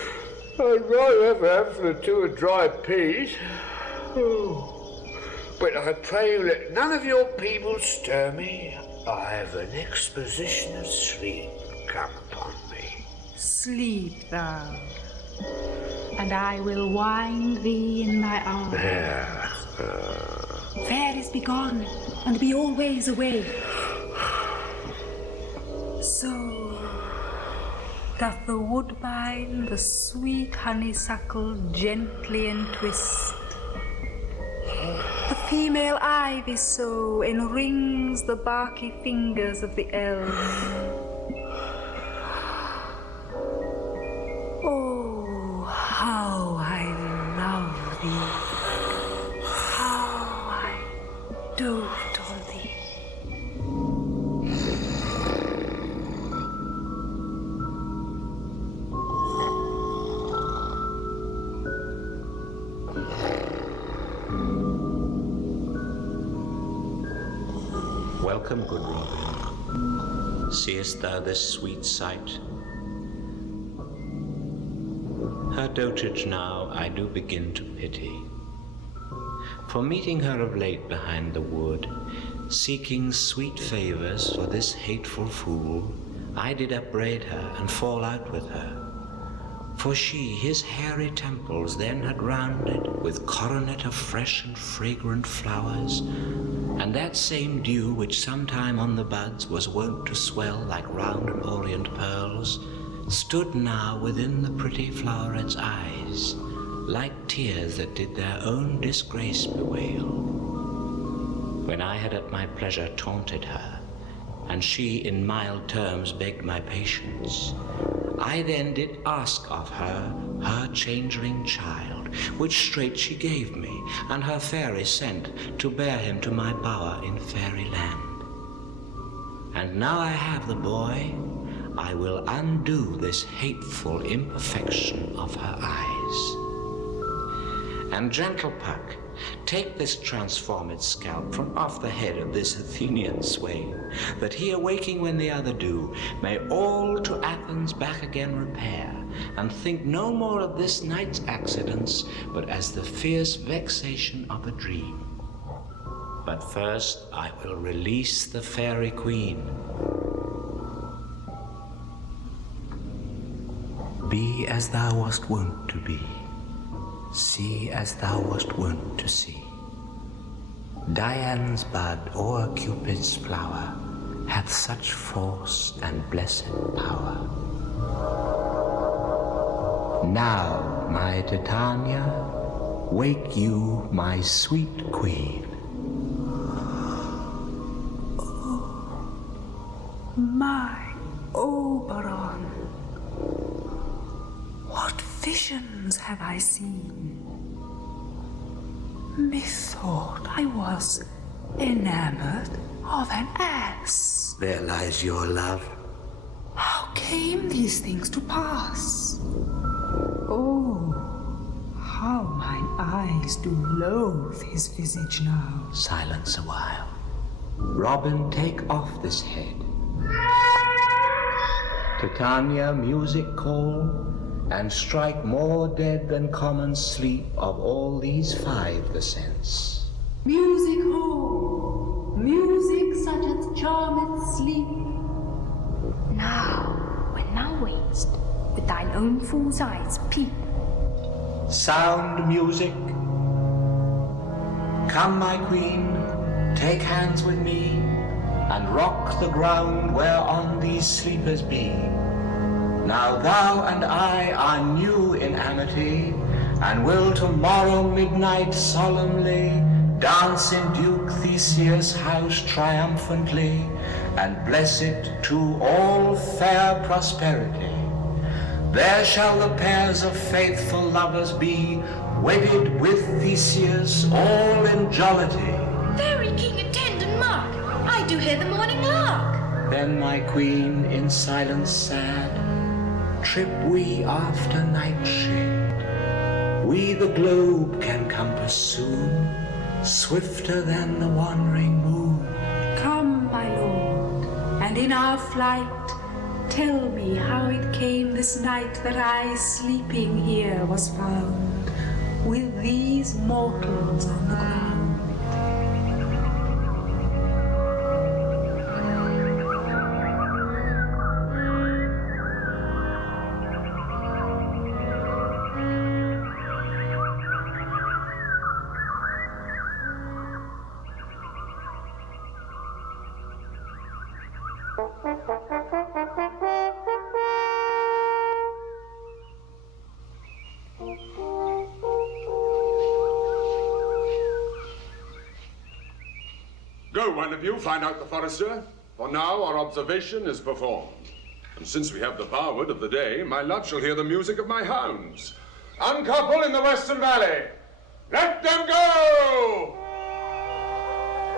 I'd rather have a handful or two of dry peas. Oh. But I pray you let none of your people stir me. I have an exposition of sleep come upon me. Sleep thou, and I will wind thee in my arms. Fairies be gone, and be always away. So doth the woodbine the sweet honeysuckle gently entwist. The female ivy so enrings the barky fingers of the elm. Oh, how I love thee, how I dote on thee. Welcome, good Robin. Seest thou this sweet sight? Her dotage now I do begin to pity. For meeting her of late behind the wood, seeking sweet favours for this hateful fool, I did upbraid her and fall out with her. For she his hairy temples then had rounded with coronet of fresh and fragrant flowers, and that same dew which sometime on the buds was wont to swell like round and orient pearls, stood now within the pretty floweret's eyes, like tears that did their own disgrace bewail. When I had at my pleasure taunted her, and she in mild terms begged my patience, I then did ask of her her changeling child, which straight she gave me, and her fairy sent to bear him to my bower in fairy land. And now I have the boy, I will undo this hateful imperfection of her eyes. And gentle Puck, take this transformed scalp from off the head of this Athenian swain, that he awaking when the other do, may all to Athens back again repair, and think no more of this night's accidents, but as the fierce vexation of a dream. But first I will release the fairy queen. Be as thou wast wont to be, see as thou wast wont to see. Dian's bud or Cupid's flower hath such force and blessed power. Now, my Titania, wake you my sweet queen. Oh, my Oberon, what visions have I seen? Methought I was enamored of an ass. There lies your love. How came these things to pass? Oh, how mine eyes do loathe his visage now. Silence a while. Robin, take off this head. Titania, music call, and strike more dead than common sleep of all these 5 the sense. Music ho, music such as charmeth sleep. Now, when thou wakest, with thine own fool's eyes peep. Sound music. Come, my queen, take hands with me, and rock the ground whereon these sleepers be. Now thou and I are new in amity, and will tomorrow midnight solemnly dance in Duke Theseus' house triumphantly, and bless it to all fair prosperity. There shall the pairs of faithful lovers be, wedded with Theseus, all in jollity. Fairy king, attend and mark, I do hear the morning lark. Then, my queen, in silence sad, trip we after nightshade. We the globe can compass soon, swifter than the wandering moon. Come, my lord, and in our flight, tell me how it came this night that I sleeping here was found, with these mortals on the ground. Go, one of you, find out the forester, for now our observation is performed. And since we have the byword of the day, my love shall hear the music of my hounds. Uncouple in the western valley. Let them go!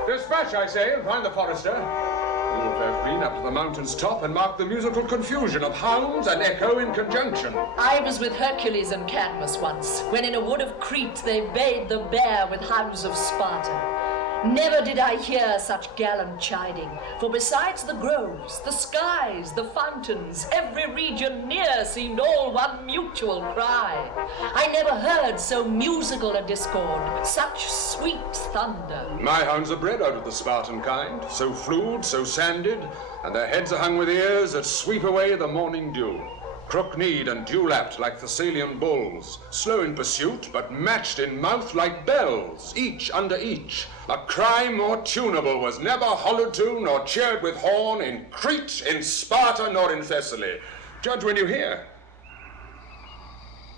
Dispatch, I say, and find the forester. You, fair queen, up to the mountain's top and mark the musical confusion of hounds and echo in conjunction. I was with Hercules and Cadmus once, when in a wood of Crete they bayed the bear with hounds of Sparta. Never did I hear such gallant chiding, for besides the groves, the skies, the fountains, every region near seemed all one mutual cry. I never heard so musical a discord, such sweet thunder. My hounds are bred out of the Spartan kind, so flued, so sanded, and their heads are hung with ears that sweep away the morning dew. Crook-kneed and dew-lapped like Thessalian bulls, slow in pursuit, but matched in mouth like bells, each under each. A cry more tunable was never hollowed to nor cheered with horn in Crete, in Sparta, nor in Thessaly. Judge when you hear.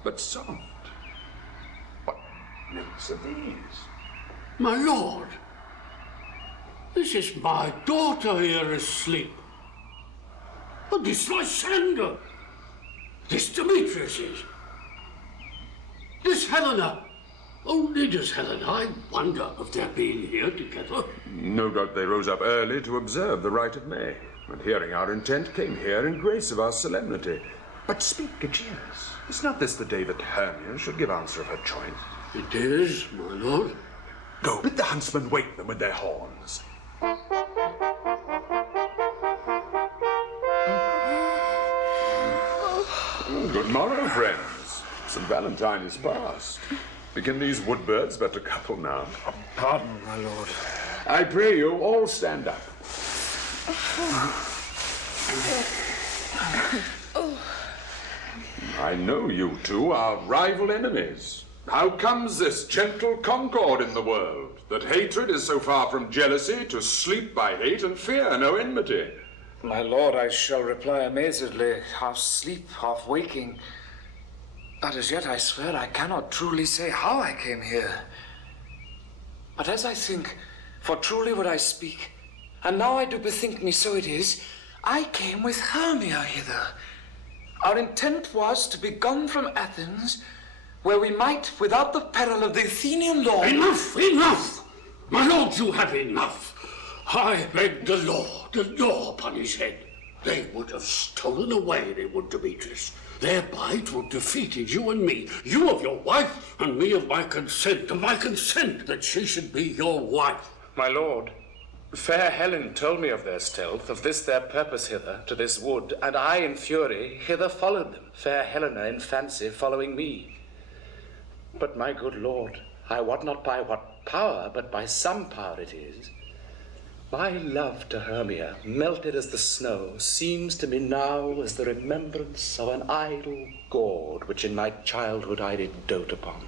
But soft. What notes are these? My lord, this is my daughter here asleep. But this Lysander. This Demetrius is. This Helena. Only just Helena. I wonder of their being here together. No doubt they rose up early to observe the rite of May, and hearing our intent came here in grace of our solemnity. But speak, Egeus. Is not this the day that Hermia should give answer of her choice? It is, my lord. Go, bid the huntsmen wake them with their horns. Good morrow, friends. St. Valentine is past. Begin these woodbirds but to couple now? Pardon, my lord. I pray you all stand up. I know you two are rival enemies. How comes this gentle concord in the world, that hatred is so far from jealousy to sleep by hate and fear no enmity? My lord, I shall reply amazedly, half sleep, half waking. But as yet I swear I cannot truly say how I came here. But as I think, for truly would I speak, and now I do bethink me so it is, I came with Hermia hither. Our intent was to be gone from Athens, where we might, without the peril of the Athenian law... Enough, enough! My lord, you have enough. I beg the law upon his head. They would have stolen away, they would, Demetrius. Thereby it would have defeated you and me, you of your wife, and me of my consent, that she should be your wife. My lord, fair Helen told me of their stealth, of this their purpose hither, to this wood, and I in fury hither followed them, fair Helena in fancy following me. But my good lord, I wot not by what power, but by some power it is. My love to Hermia, melted as the snow, seems to me now as the remembrance of an idle gaud which in my childhood I did dote upon.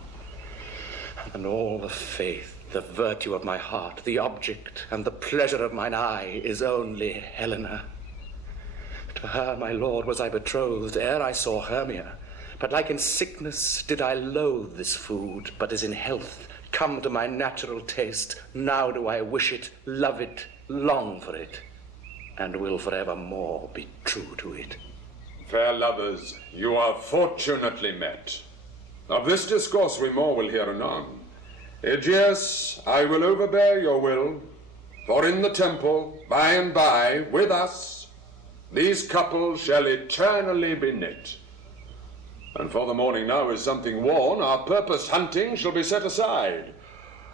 And all the faith, the virtue of my heart, the object and the pleasure of mine eye is only Helena. To her, my lord, was I betrothed ere I saw Hermia, but like in sickness did I loathe this food, but as in health, come to my natural taste, now do I wish it, love it, long for it, and will forevermore be true to it. Fair lovers, you are fortunately met. Of this discourse we more will hear anon. Egeus, I will overbear your will, for in the temple, by and by, with us, these couples shall eternally be knit. And for the morning now is something worn, our purpose hunting shall be set aside.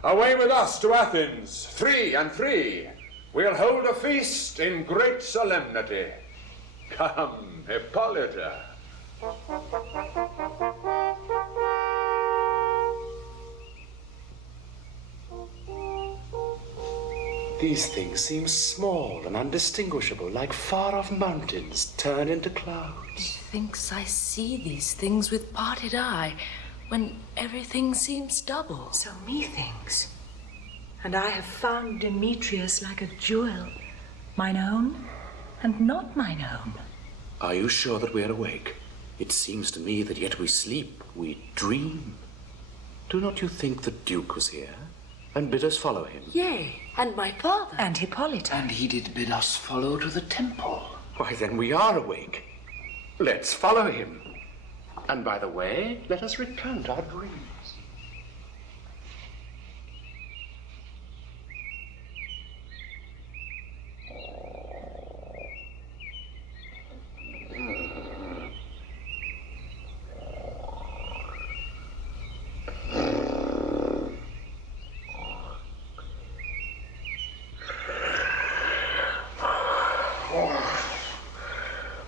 Away with us to Athens, 3 and 3. We'll hold a feast in great solemnity. Come, Hippolyta. These things seem small and undistinguishable, like far-off mountains turned into clouds. Methinks I see these things with parted eye, when everything seems double. So methinks. And I have found Demetrius like a jewel, mine own and not mine own. Are you sure that we are awake? It seems to me that yet we sleep, we dream. Do not you think the Duke was here, and bid us follow him? Yea, and my father. And Hippolyta. And he did bid us follow to the temple. Why, then we are awake. Let's follow him. And by the way, let us recount our dreams.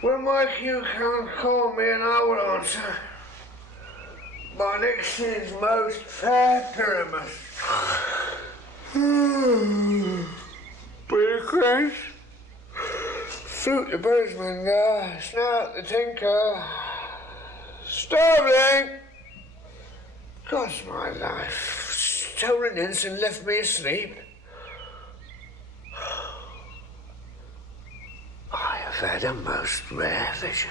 When my Q can call me and I will answer. My next is most fair Pyramus. Blick, Flute the birdsman, Snout the tinker, starveling. God's my life, stolen ince and left me asleep. I have had a most rare vision.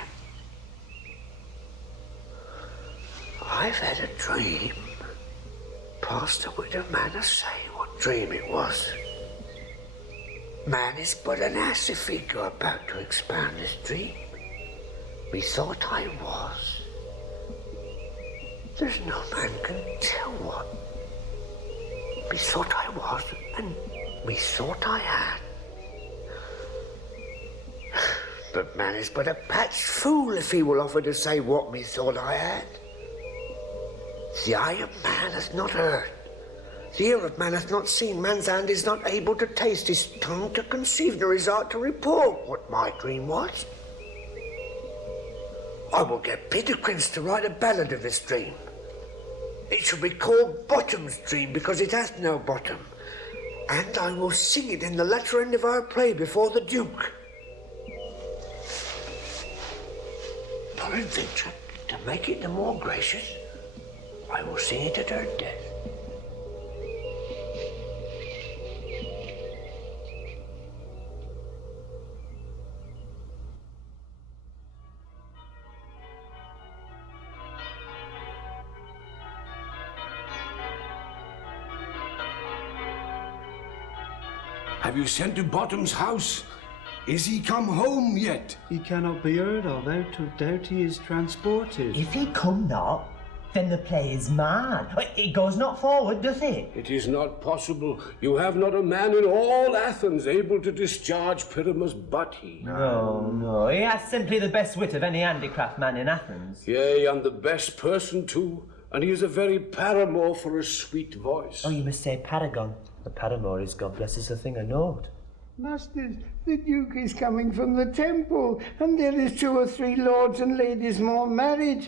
I've had a dream. Past a widow man to say what dream it was. Man is but an ass if he go about to expound his dream. Methought I was. There's no man can tell what. Methought I was, and methought I had. But man is but a patched fool if he will offer to say what methought I had. The eye of man hath not heard, the ear of man hath not seen, man's hand is not able to taste, his tongue to conceive, nor his heart to report what my dream was. I will get Peter Quince to write a ballad of this dream. It shall be called Bottom's Dream, because it hath no bottom, and I will sing it in the latter end of our play before the Duke. Peradventure, to make it the more gracious, I will sing it at her death. Have you sent to Bottom's house? Is he come home yet? He cannot be heard of, out of doubt he is transported. If he come not, Then the play is mad. It goes not forward, doth it? It is not possible. You have not a man in all Athens able to discharge Pyramus but he. No. He has simply the best wit of any handicraft man in Athens. Yea, and the best person too. And he is a very paramour for a sweet voice. Oh, you must say paragon. A paramour is, God bless us, a thing of note. Masters, the Duke is coming from the temple, and there is 2 or 3 lords and ladies more married.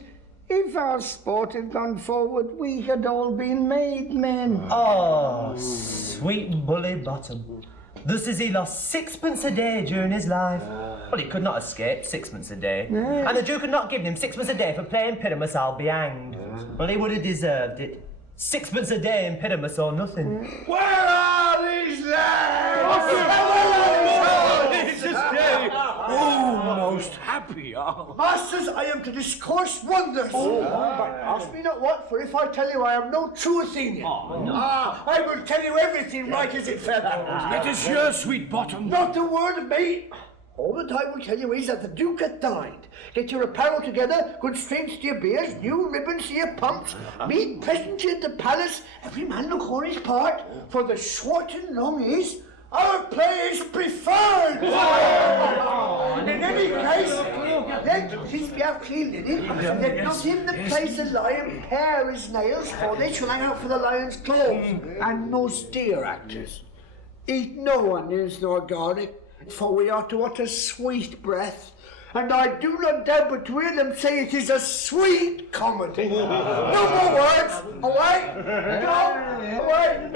If our sport had gone forward, we had all been made men. Oh, sweet bully bottom. Thus has he lost 6pence a day during his life. Well, he could not escape 6pence a day. Yeah. And the Duke had not given him 6pence a day for playing Pyramus, I'll be hanged. Well, he would have deserved it. 6pence a day in Pyramus or nothing. Where are these lads? Oh, most happy hour. Masters, I am to discourse wonders. But ask me not what, for if I tell you I am no true Athenian. I will tell you everything right as it fell. Let us hear, sweet bottom. Not a word of me. All that I will tell you is that the Duke hath dined. Get your apparel together, good strings to your beards, new ribbons to your pumps, meet presently at the palace, every man look on his part, for the short and long is, our play is preferred. And in any case, let his be out clean linen, let not him that plays the lion pare his nails, for they shall hang out for the lion's claws. And most dear actors, eat no onions nor garlic, for we are to utter sweet breath, and I do not doubt but to hear them say it is a sweet comedy. No more words. Away. Go. Away.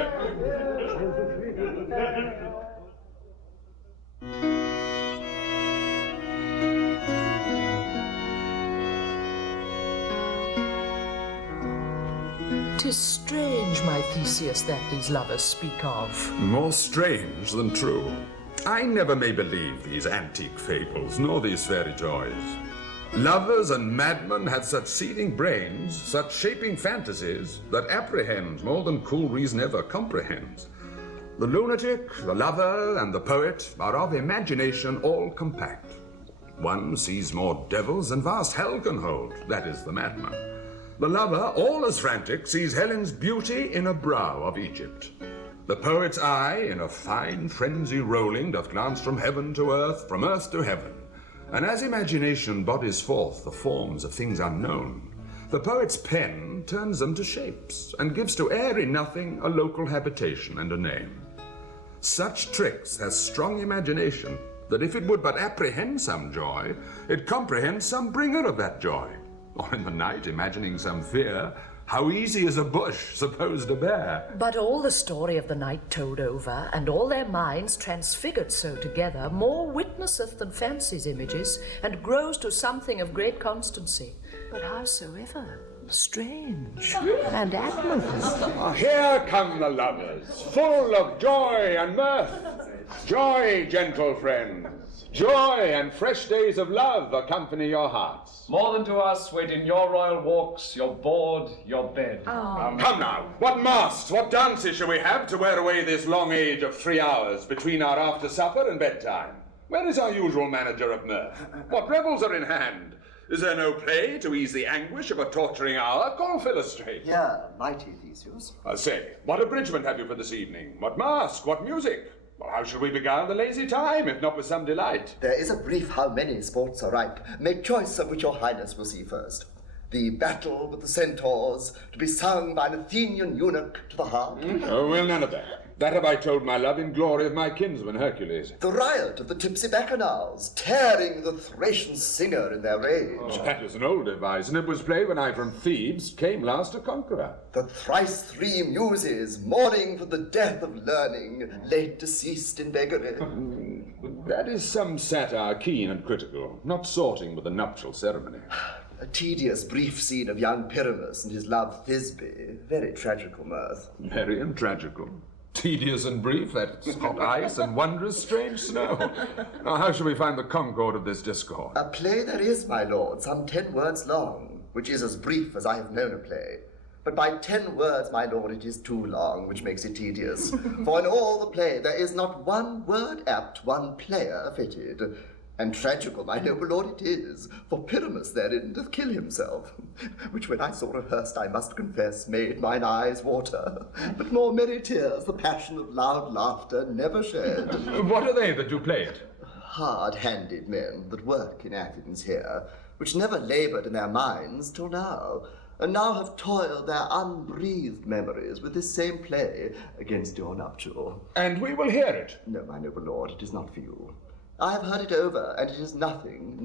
"'Tis strange, my Theseus, that these lovers speak of." More strange than true. I never may believe these antique fables, nor these fairy joys. Lovers and madmen have such seething brains, such shaping fantasies, that apprehend more than cool reason ever comprehends. The lunatic, the lover, and the poet are of imagination all compact. One sees more devils than vast hell can hold, that is the madman. The lover, all as frantic, sees Helen's beauty in a brow of Egypt. The poet's eye, in a fine frenzy rolling, doth glance from heaven to earth, from earth to heaven. And as imagination bodies forth the forms of things unknown, the poet's pen turns them to shapes, and gives to airy nothing a local habitation and a name. Such tricks has strong imagination, that if it would but apprehend some joy, it comprehends some bringer of that joy. Or in the night, imagining some fear, how easy is a bush supposed to bear? But all the story of the night told over, and all their minds transfigured so together, more witnesseth than fancy's images, and grows to something of great constancy. But howsoever, strange and admirable. Here come the lovers, full of joy and mirth. Joy, gentle friends, joy and fresh days of love accompany your hearts. More than to us wait in your royal walks, your board, your bed. Come now, what masks, what dances shall we have to wear away this long age of 3 hours between our after supper and bedtime? Where is our usual manager of mirth? What revels are in hand? Is there no play to ease the anguish of a torturing hour? Call Philostrate. Here, mighty Theseus. Say, what abridgment have you for this evening? What mask? What music? Well, how shall we beguile the lazy time, if not with some delight? There is a brief how many sports are ripe. Make choice of which your highness will see first. The battle with the centaurs, to be sung by an Athenian eunuch to the harp. Oh, well, none of that. That have I told my love in glory of my kinsman Hercules. The riot of the tipsy bacchanals, tearing the Thracian singer in their rage. Oh, that is an old device, and it was played when I from Thebes came last a conqueror. The thrice 3 muses, mourning for the death of learning, late deceased in beggary. That is some satire keen and critical, not sorting with the nuptial ceremony. A tedious, brief scene of young Pyramus and his love Thisbe. Very tragical mirth. Merry and tragical. Tedious and brief, that's hot ice and wondrous strange snow. Now, how shall we find the concord of this discord? A play there is, my lord, some 10 words long, which is as brief as I have known a play. But by 10 words, my lord, it is too long, which makes it tedious. For in all the play there is not one word apt, one player fitted. And tragical, my noble lord, it is, for Pyramus therein doth kill himself, which when I saw rehearsed, I must confess, made mine eyes water. But more merry tears the passion of loud laughter never shed. What are they that do play it? Hard-handed men that work in Athens here, which never laboured in their minds till now, and now have toiled their unbreathed memories with this same play against your nuptial. And we will hear it. No, my noble lord, it is not for you. I have heard it over, and it is nothing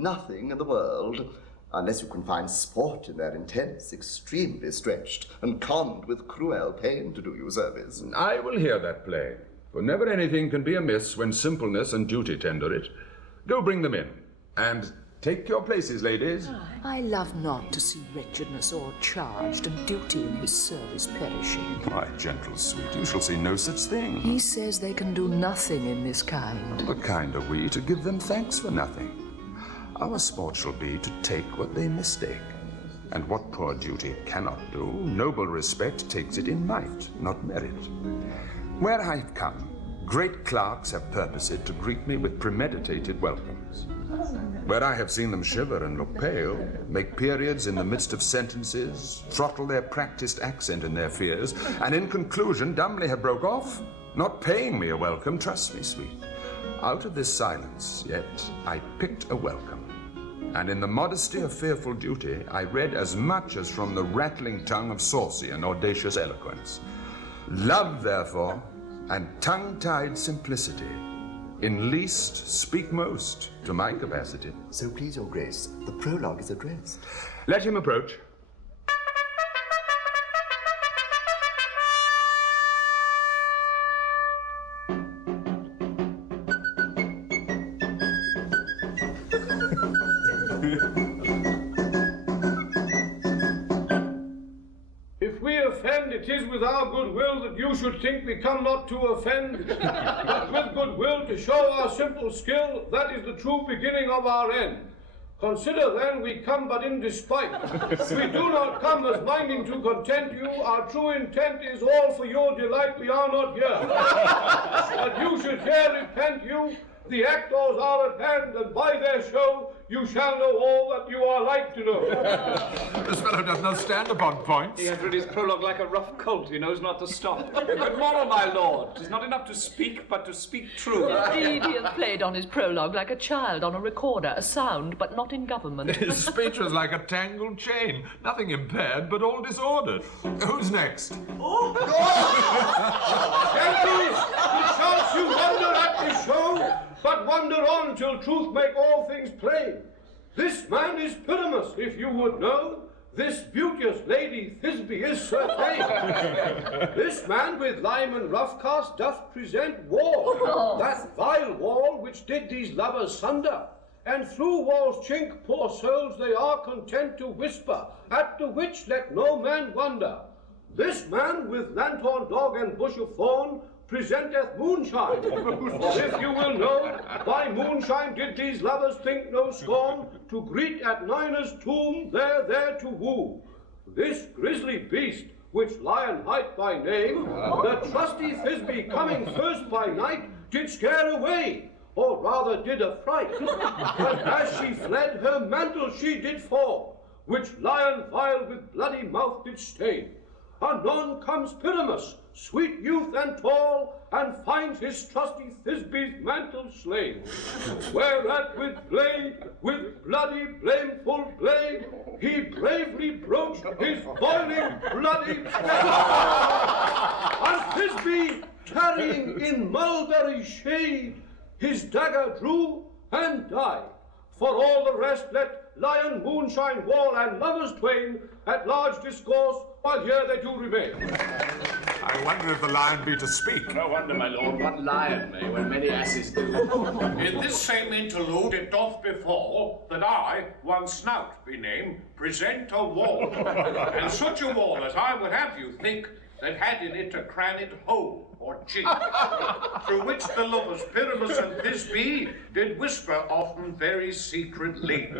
in the world, unless you can find sport in their intents extremely stretched, and conned with cruel pain to do you service. I will hear that play, for never anything can be amiss when simpleness and duty tender it. Go bring them in, and take your places, ladies. I love not to see wretchedness o'ercharged, and duty in his service perishing. My gentle sweet, you shall see no such thing. He says they can do nothing in this kind. What kind are we to give them thanks for nothing? Our sport shall be to take what they mistake. And what poor duty cannot do, noble respect takes it in might, not merit. Where I have come, great clerks have purposed to greet me with premeditated welcomes. Where I have seen them shiver and look pale, make periods in the midst of sentences, throttle their practiced accent in their fears, and in conclusion dumbly have broke off, not paying me a welcome, trust me, sweet. Out of this silence, yet, I picked a welcome, and in the modesty of fearful duty, I read as much as from the rattling tongue of saucy and audacious eloquence. Love, therefore, and tongue-tied simplicity, in least speak most to my capacity. So please your grace, the prologue is addressed. Let him approach. If we offend, it is with our goodwill that you should think we come not to offend, but with goodwill to show our simple skill. That is the true beginning of our end. Consider then we come but in despite. We do not come as minding to content you. Our true intent is all for your delight. We are not here. That you should here repent you. The actors are at hand, and by their show you shall know all that you are like to know. This fellow does not stand upon points. He has read his prologue like a rough colt. He knows not to stop. A good moral, my lord. 'Tis not enough to speak, but to speak true. Indeed, he has played on his prologue like a child on a recorder, a sound, but not in government. His speech was like a tangled chain, nothing impaired, but all disordered. Who's next? Gentles, perchance you wonder at the show, but wonder on till truth make all things plain. This man is Pyramus, if you would know. This beauteous lady Thisbe is Sir Tame. This man with lime and rough cast doth present war, that vile wall which did these lovers sunder. And through wall's chink, poor souls, they are content to whisper, at the which let no man wonder. This man with lanthorn, dog, and bush of thorn presenteth moonshine. If you will know, by moonshine did these lovers think no scorn, to greet at Nina's tomb, there to woo. This grisly beast, which Lion hight by name, the trusty Thisbe coming first by night, did scare away, or rather did affright. But as she fled, her mantle she did fall, which Lion vile with bloody mouth did stain. Anon comes Pyramus, sweet youth and tall, and finds his trusty Thisbe's mantle slain. Whereat with bloody blameful blade, he bravely broached his boiling bloody and Thisbe, tarrying in mulberry shade, his dagger drew and died. For all the rest let Lion, moonshine, wall, and lovers twain at large discourse, while here they do remain. I wonder if the lion be to speak. No wonder, my lord, what lion may, when many asses do. In this same interlude it doth befall that I, one Snout be named, present a wall, and such a wall as I would have you think that had in it a crannied hole or chink, through which the lovers Pyramus and Thisbe did whisper often very secretly.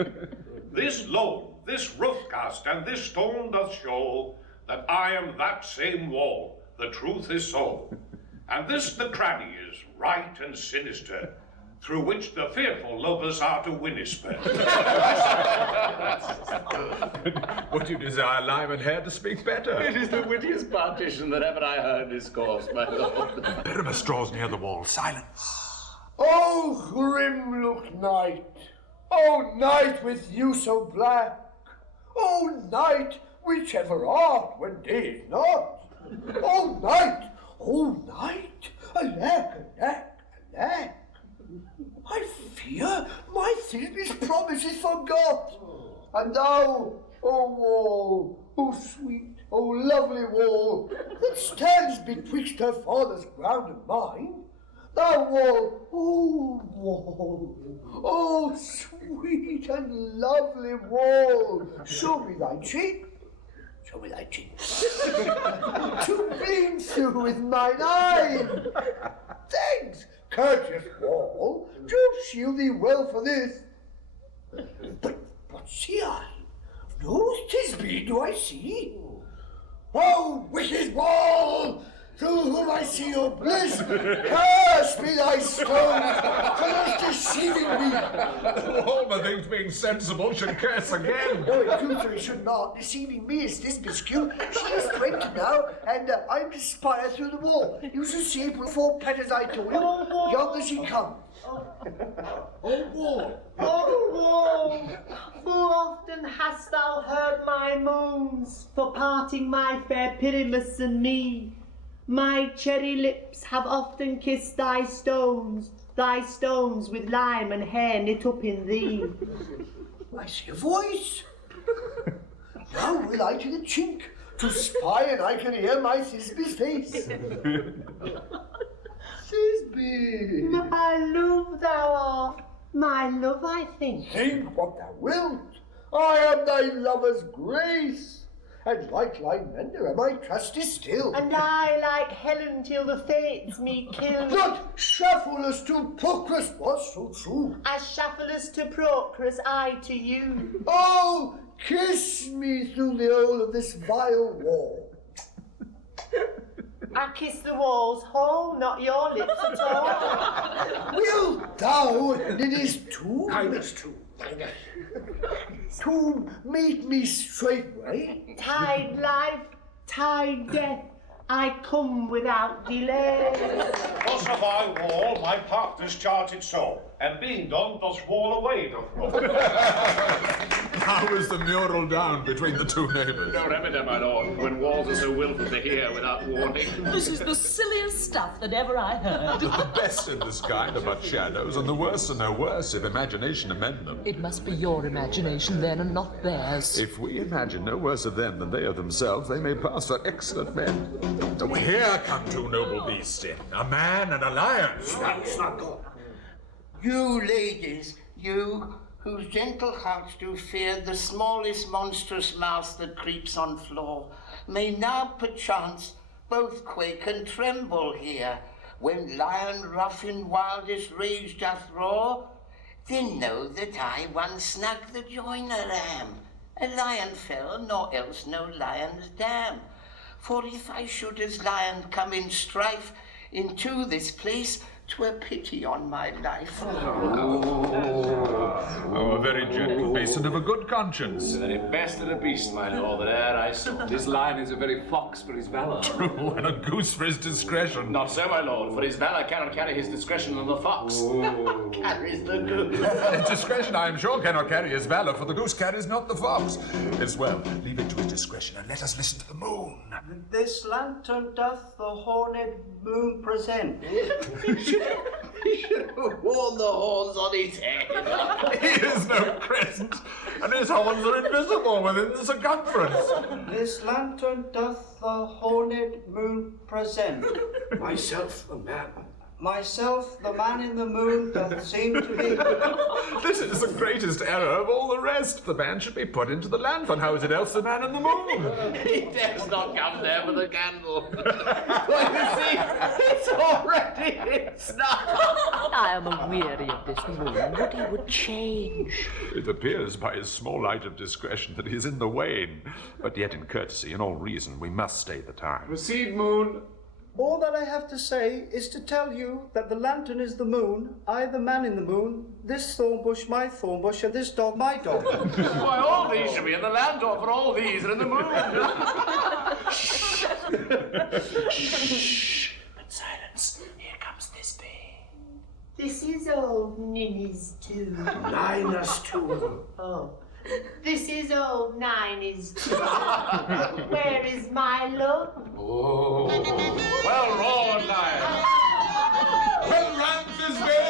This loam, this roof cast, and this stone doth show that I am that same wall, the truth is so. And this the cranny is, right and sinister, through which the fearful lovers are to whisper. Would you desire lime and hair to speak better? It is the wittiest partition that ever I heard discourse, my lord. Pyramus draws near the wall. Silence. Oh, grim look night! Oh, night with you so black! Oh, night, whichever art when day is not! Oh, night! Oh, night! Alack, alack, alack! I fear my Thisby's promise is forgot. And thou, O wall, O sweet, O lovely wall, that stands betwixt her father's ground and mine, thou wall, O sweet and lovely wall, show me thy cheek. Show me thy cheek. To gleam through with mine eye. Thanks, courteous wall, Jove shield thee well for this. But what see I? No Thisby do I see. Oh, wicked wall, through whom I see your bliss, curse be thy stones for thus deceiving me. All methinks being sensible should curse again. No, in future he should not. Deceiving me is Thisby's cue. She is 20 now, and I'm to spy her through the wall. You shall see it with 4 petals I told you. Yonder she comes. Oh, wall! Oh, wall! Full often hast thou heard my moans for parting my fair Pyramus and me. My cherry lips have often kissed thy stones with lime and hair knit up in thee. I see a voice. Now will I to the chink to spy, and I can hear my Thisby's face. Thisby! My love thou art, my love I think. Think what thou wilt. I am thy lover's grace. And like Lysander am I trusty still. And I like Helen till the fates me kill. Not Shafulus to Procrus was so true. As Shafulus to Procrus, I to you. Oh, kiss me through the hole of this vile wall. I kiss the walls whole, not your lips at all. Wilt thou, and it is too? Highness too. To meet me straightway. Tide life, tide death, I come without delay. Thus have I wall, my partner's charted so, and being done, does wall away doth roll. How is the mural down between the two neighbours? No remedy, my lord, when walls are so willful to hear without warning. This is the silliest stuff that ever I heard. The best in this kind are but shadows, and the worst are no worse if imagination amend them. It must be your imagination then, and not theirs. If we imagine no worse of them than they of themselves, they may pass for excellent men. Here come 2 noble beasts in, a man and a lion. Snug. You ladies, you whose gentle hearts do fear the smallest monstrous mouse that creeps on floor, may now perchance both quake and tremble here, when lion rough in wildest rage doth roar. Then know that I one Snug the joiner am, a lion fell, nor else no lion's dam. For if I should as lion come in strife into this place, 'twere pity on my life. Oh, a very gentle beast and of a good conscience. The very best of the beast, my lord, that e'er I saw. This lion is a very fox for his valour. True, and a goose for his discretion. Not so, my lord, for his valour cannot carry his discretion on the fox. Carries the goose. His discretion, I am sure, cannot carry his valour, for the goose carries not the fox. As well, leave it to his discretion, and let us listen to the moon. This lantern doth the horned moon present. He should have worn the horns on his head. He is no crescent, and his horns are invisible within the circumference. This lantern doth the horned moon present. Myself, the man. Myself, the man in the moon, doth seem to be. This is the greatest error of all the rest. The man should be put into the lantern. How is it else the man in the moon? He dares not come there with a candle. Well, you see, it's already in snuff. I am weary of this moon. Would he would change. It appears by his small light of discretion that he is in the wane. But yet in courtesy and all reason we must stay the time. Proceed, moon. All that I have to say is to tell you that the lantern is the moon, I the man in the moon, this thorn bush my thorn bush, and this dog my dog. Why, all these should be in the lantern, for all these are in the moon. Shh. But silence. Here comes Thisbe. This is old Ninny's too. 9 us 2. Oh. This is old 9 is 2. Where is my love? Oh. Well roared, Lion. Well run, Thisbe!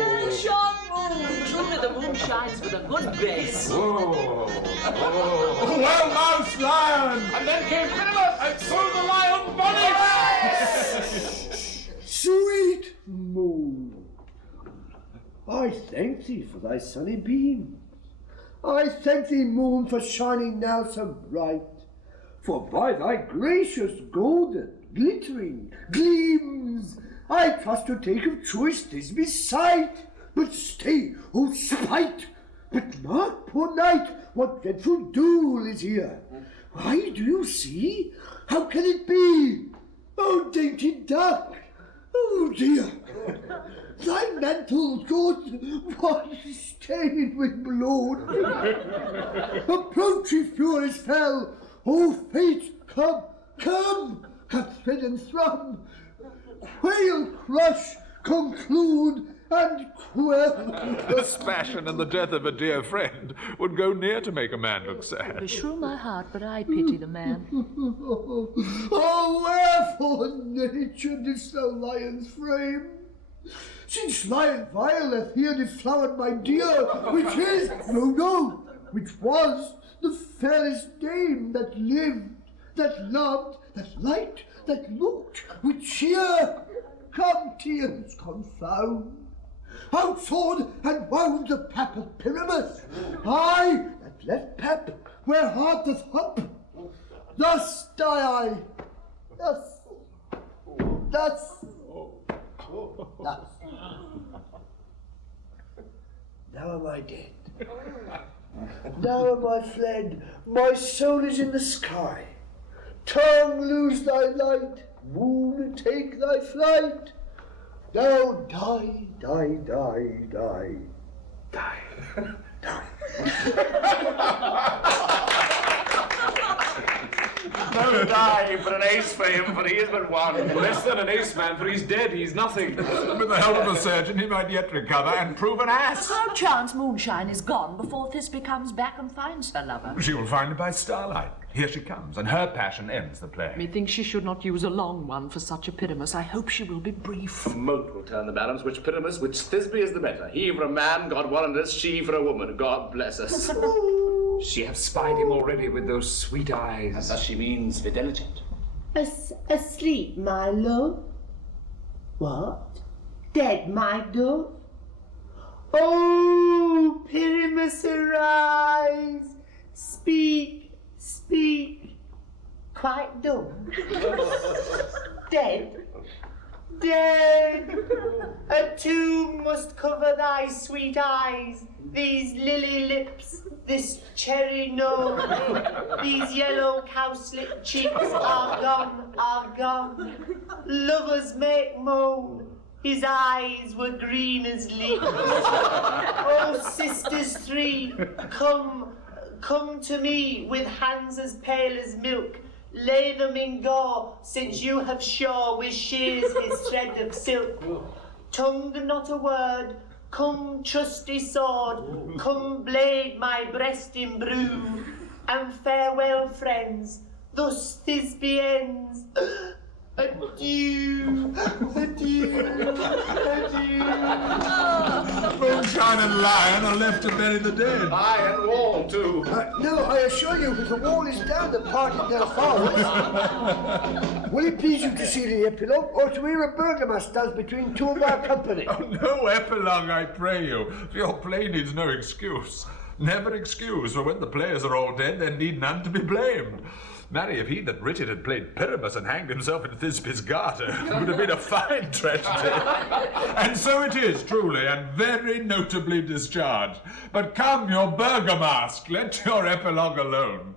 Moonshine moon! Truly the moon shines with a good grace. Oh. Well moused, Lion! And then came Philostrate and threw the lion body! Sweet moon, I thank thee for thy sunny beams. I thank thee, moon, for shining now so bright. For by thy gracious golden, glittering gleams, I trust to take of truest Thisbe's sight. But stay, O spite! But mark, poor knight, what dreadful dool is here. Why, do you see? How can it be? O dainty duck! Oh dear! Thy mantle, good, was stained with blood. Approach, if furies fell. O fate, come, come, cut thread and thrum. Quail, crush, conclude, and quell. This passion and the death of a dear friend would go near to make a man look sad. Beshrew my heart, but I pity the man. Oh, wherefore, nature, didst thou lion's frame? Since lion violeth here deflowered my dear, which is, which was the fairest dame that lived, that loved, that liked, that looked with cheer. Come, tears, confound. Out sword and wound the pap of Pyramus. I, that left pap, where heart doth hump. Thus die I, thus. Now am I dead. Now am I fled. My soul is in the sky. Tongue, lose thy light. Moon, take thy flight. Now die, die, die, die. Die. Die. No die, but an ace for him, for he is but one. Less than an ace, man, for he's dead, he's nothing. With the help of a surgeon, he might yet recover and prove an ass. How chance Moonshine is gone before Thisbe comes back and finds her lover? She will find it by starlight. Here she comes, and her passion ends the play. Methinks she should not use a long one for such a Pyramus. I hope she will be brief. A mote will turn the balance, which Pyramus, which Thisbe is the better. He for a man, God warrant us, she for a woman, God bless us. She hath spied him already with those sweet eyes. And thus she means vigilant. Asleep, my love? What? Dead, my dove? Oh, Pyramus, arise! Speak, speak. Quite dumb? Dead? Dead! A tomb must cover thy sweet eyes, these lily lips, this cherry nose, these yellow cowslip cheeks are gone, are gone. Lovers make moan, his eyes were green as leaves. Oh, sisters three, come to me with hands as pale as milk. Lay them in gore, since you have shore with shears his thread of silk. Tongue not a word, come trusty sword, come blade my breast imbrue, and farewell friends, thus Thisbe ends. Adieu, adieu, adieu. Moonshine and Lion are left to bury the dead. Aye, and Wall, too. No, I assure you that the wall is down the part in their forest. Will it please you to see the epilogue, or to hear a burgomaster between two of our company? Oh, no epilogue, I pray you. Your play needs no excuse. Never excuse, for when the players are all dead, there need none to be blamed. Marry, if he that writ it had played Pyramus and hanged himself in Thisbe's garter, it would have been a fine tragedy. And so it is, truly, and very notably discharged. But come, your burgomask, let your epilogue alone.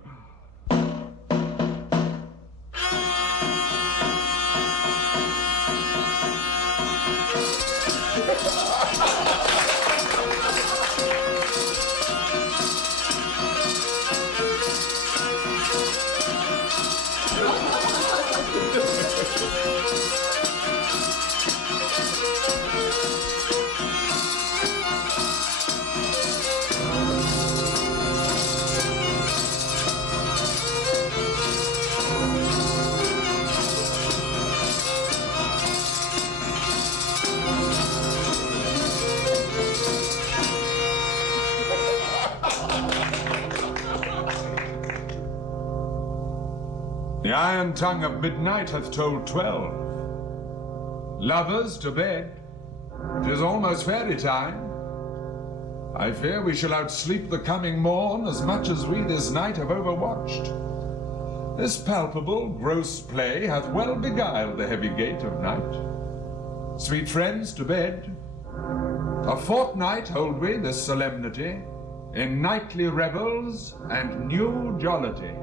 The iron tongue of midnight hath told 12. Lovers, to bed. 'Tis almost fairy time. I fear we shall outsleep the coming morn as much as we this night have overwatched. This palpable, gross play hath well beguiled the heavy gait of night. Sweet friends, to bed. A fortnight hold we this solemnity, in nightly revels and new jollity.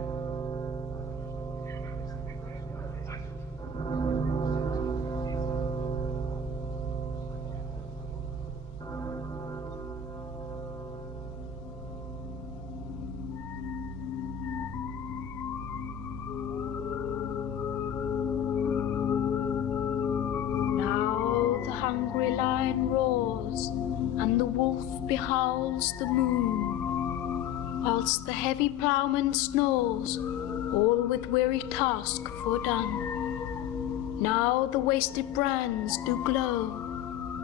Behowls the moon, whilst the heavy ploughman snores, all with weary task fordone. Now the wasted brands do glow,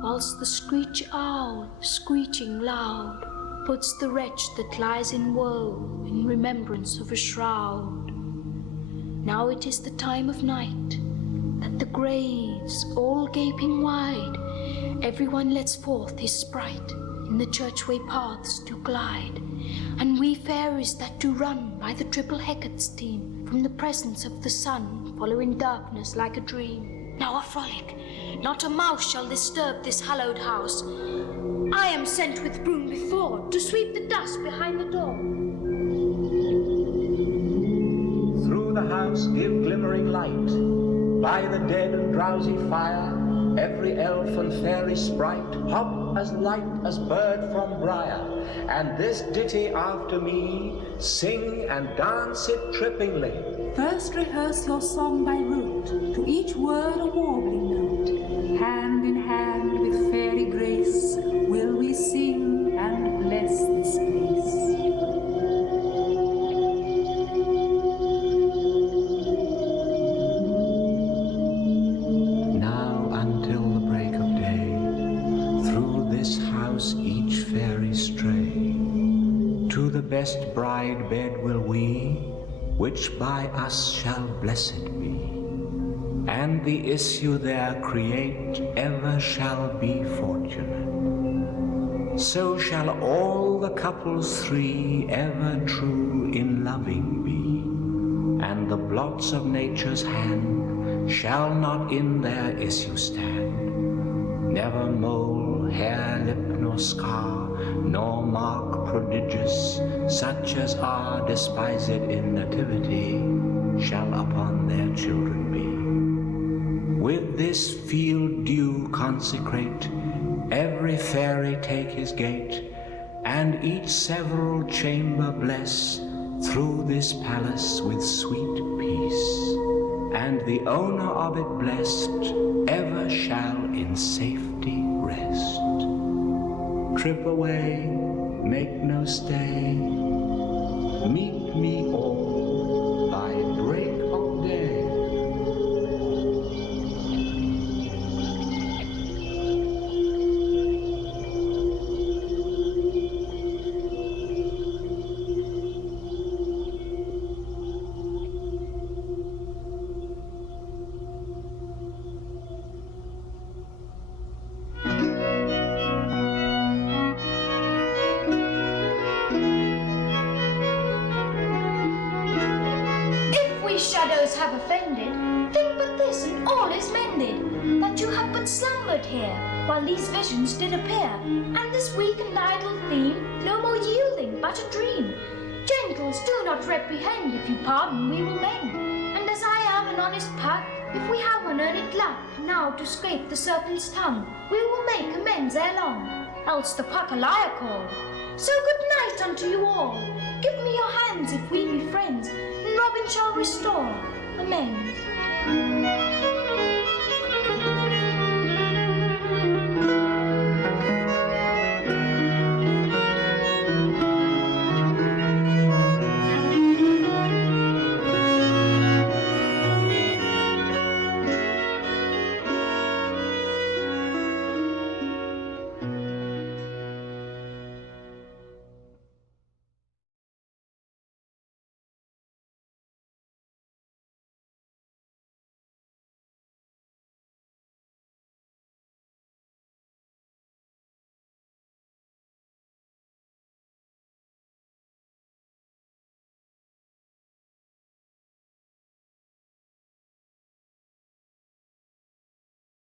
whilst the screech owl, screeching loud, puts the wretch that lies in woe in remembrance of a shroud. Now it is the time of night, that the graves, all gaping wide, everyone lets forth his sprite, in the churchway paths do glide, and we fairies that do run by the triple Hecate's team, from the presence of the sun, follow in darkness like a dream. Now a frolic, not a mouse shall disturb this hallowed house. I am sent with broom before, to sweep the dust behind the door. Through the house give glimmering light, by the dead and drowsy fire, every elf and fairy sprite hop as light as bird from briar, and this ditty after me sing and dance it trippingly. First rehearse your song by rote, to each word a warbling note. Hand in hand with fairy grace will we sing and bless this place. Each fairy stray, to the best bride bed will we, which by us shall blessed be, and the issue there create ever shall be fortunate. So shall all the couples three ever true in loving be, and the blots of nature's hand shall not in their issue stand. Never mole, hair, lip, nor scar, nor mark prodigious, such as are despised in nativity, shall upon their children be. With this field due consecrate, every fairy take his gate, and each several chamber bless, through this palace with sweet peace, and the owner of it blessed ever shall in safety rest. Trip away, make no stay, meet me all by break of day. Have offended, think but this, and all is mended, that you have but slumbered here, while these visions did appear, and this weak and idle theme, no more yielding, but a dream. Gentles, do not reprehend, if you pardon, we will mend, and as I am an honest pug, if we have unearned luck, now to scrape the serpent's tongue, we will make amends friends ere long, else the Pakalaya call. So good night unto you all. Give me your hands if we be friends, and Robin shall restore amends.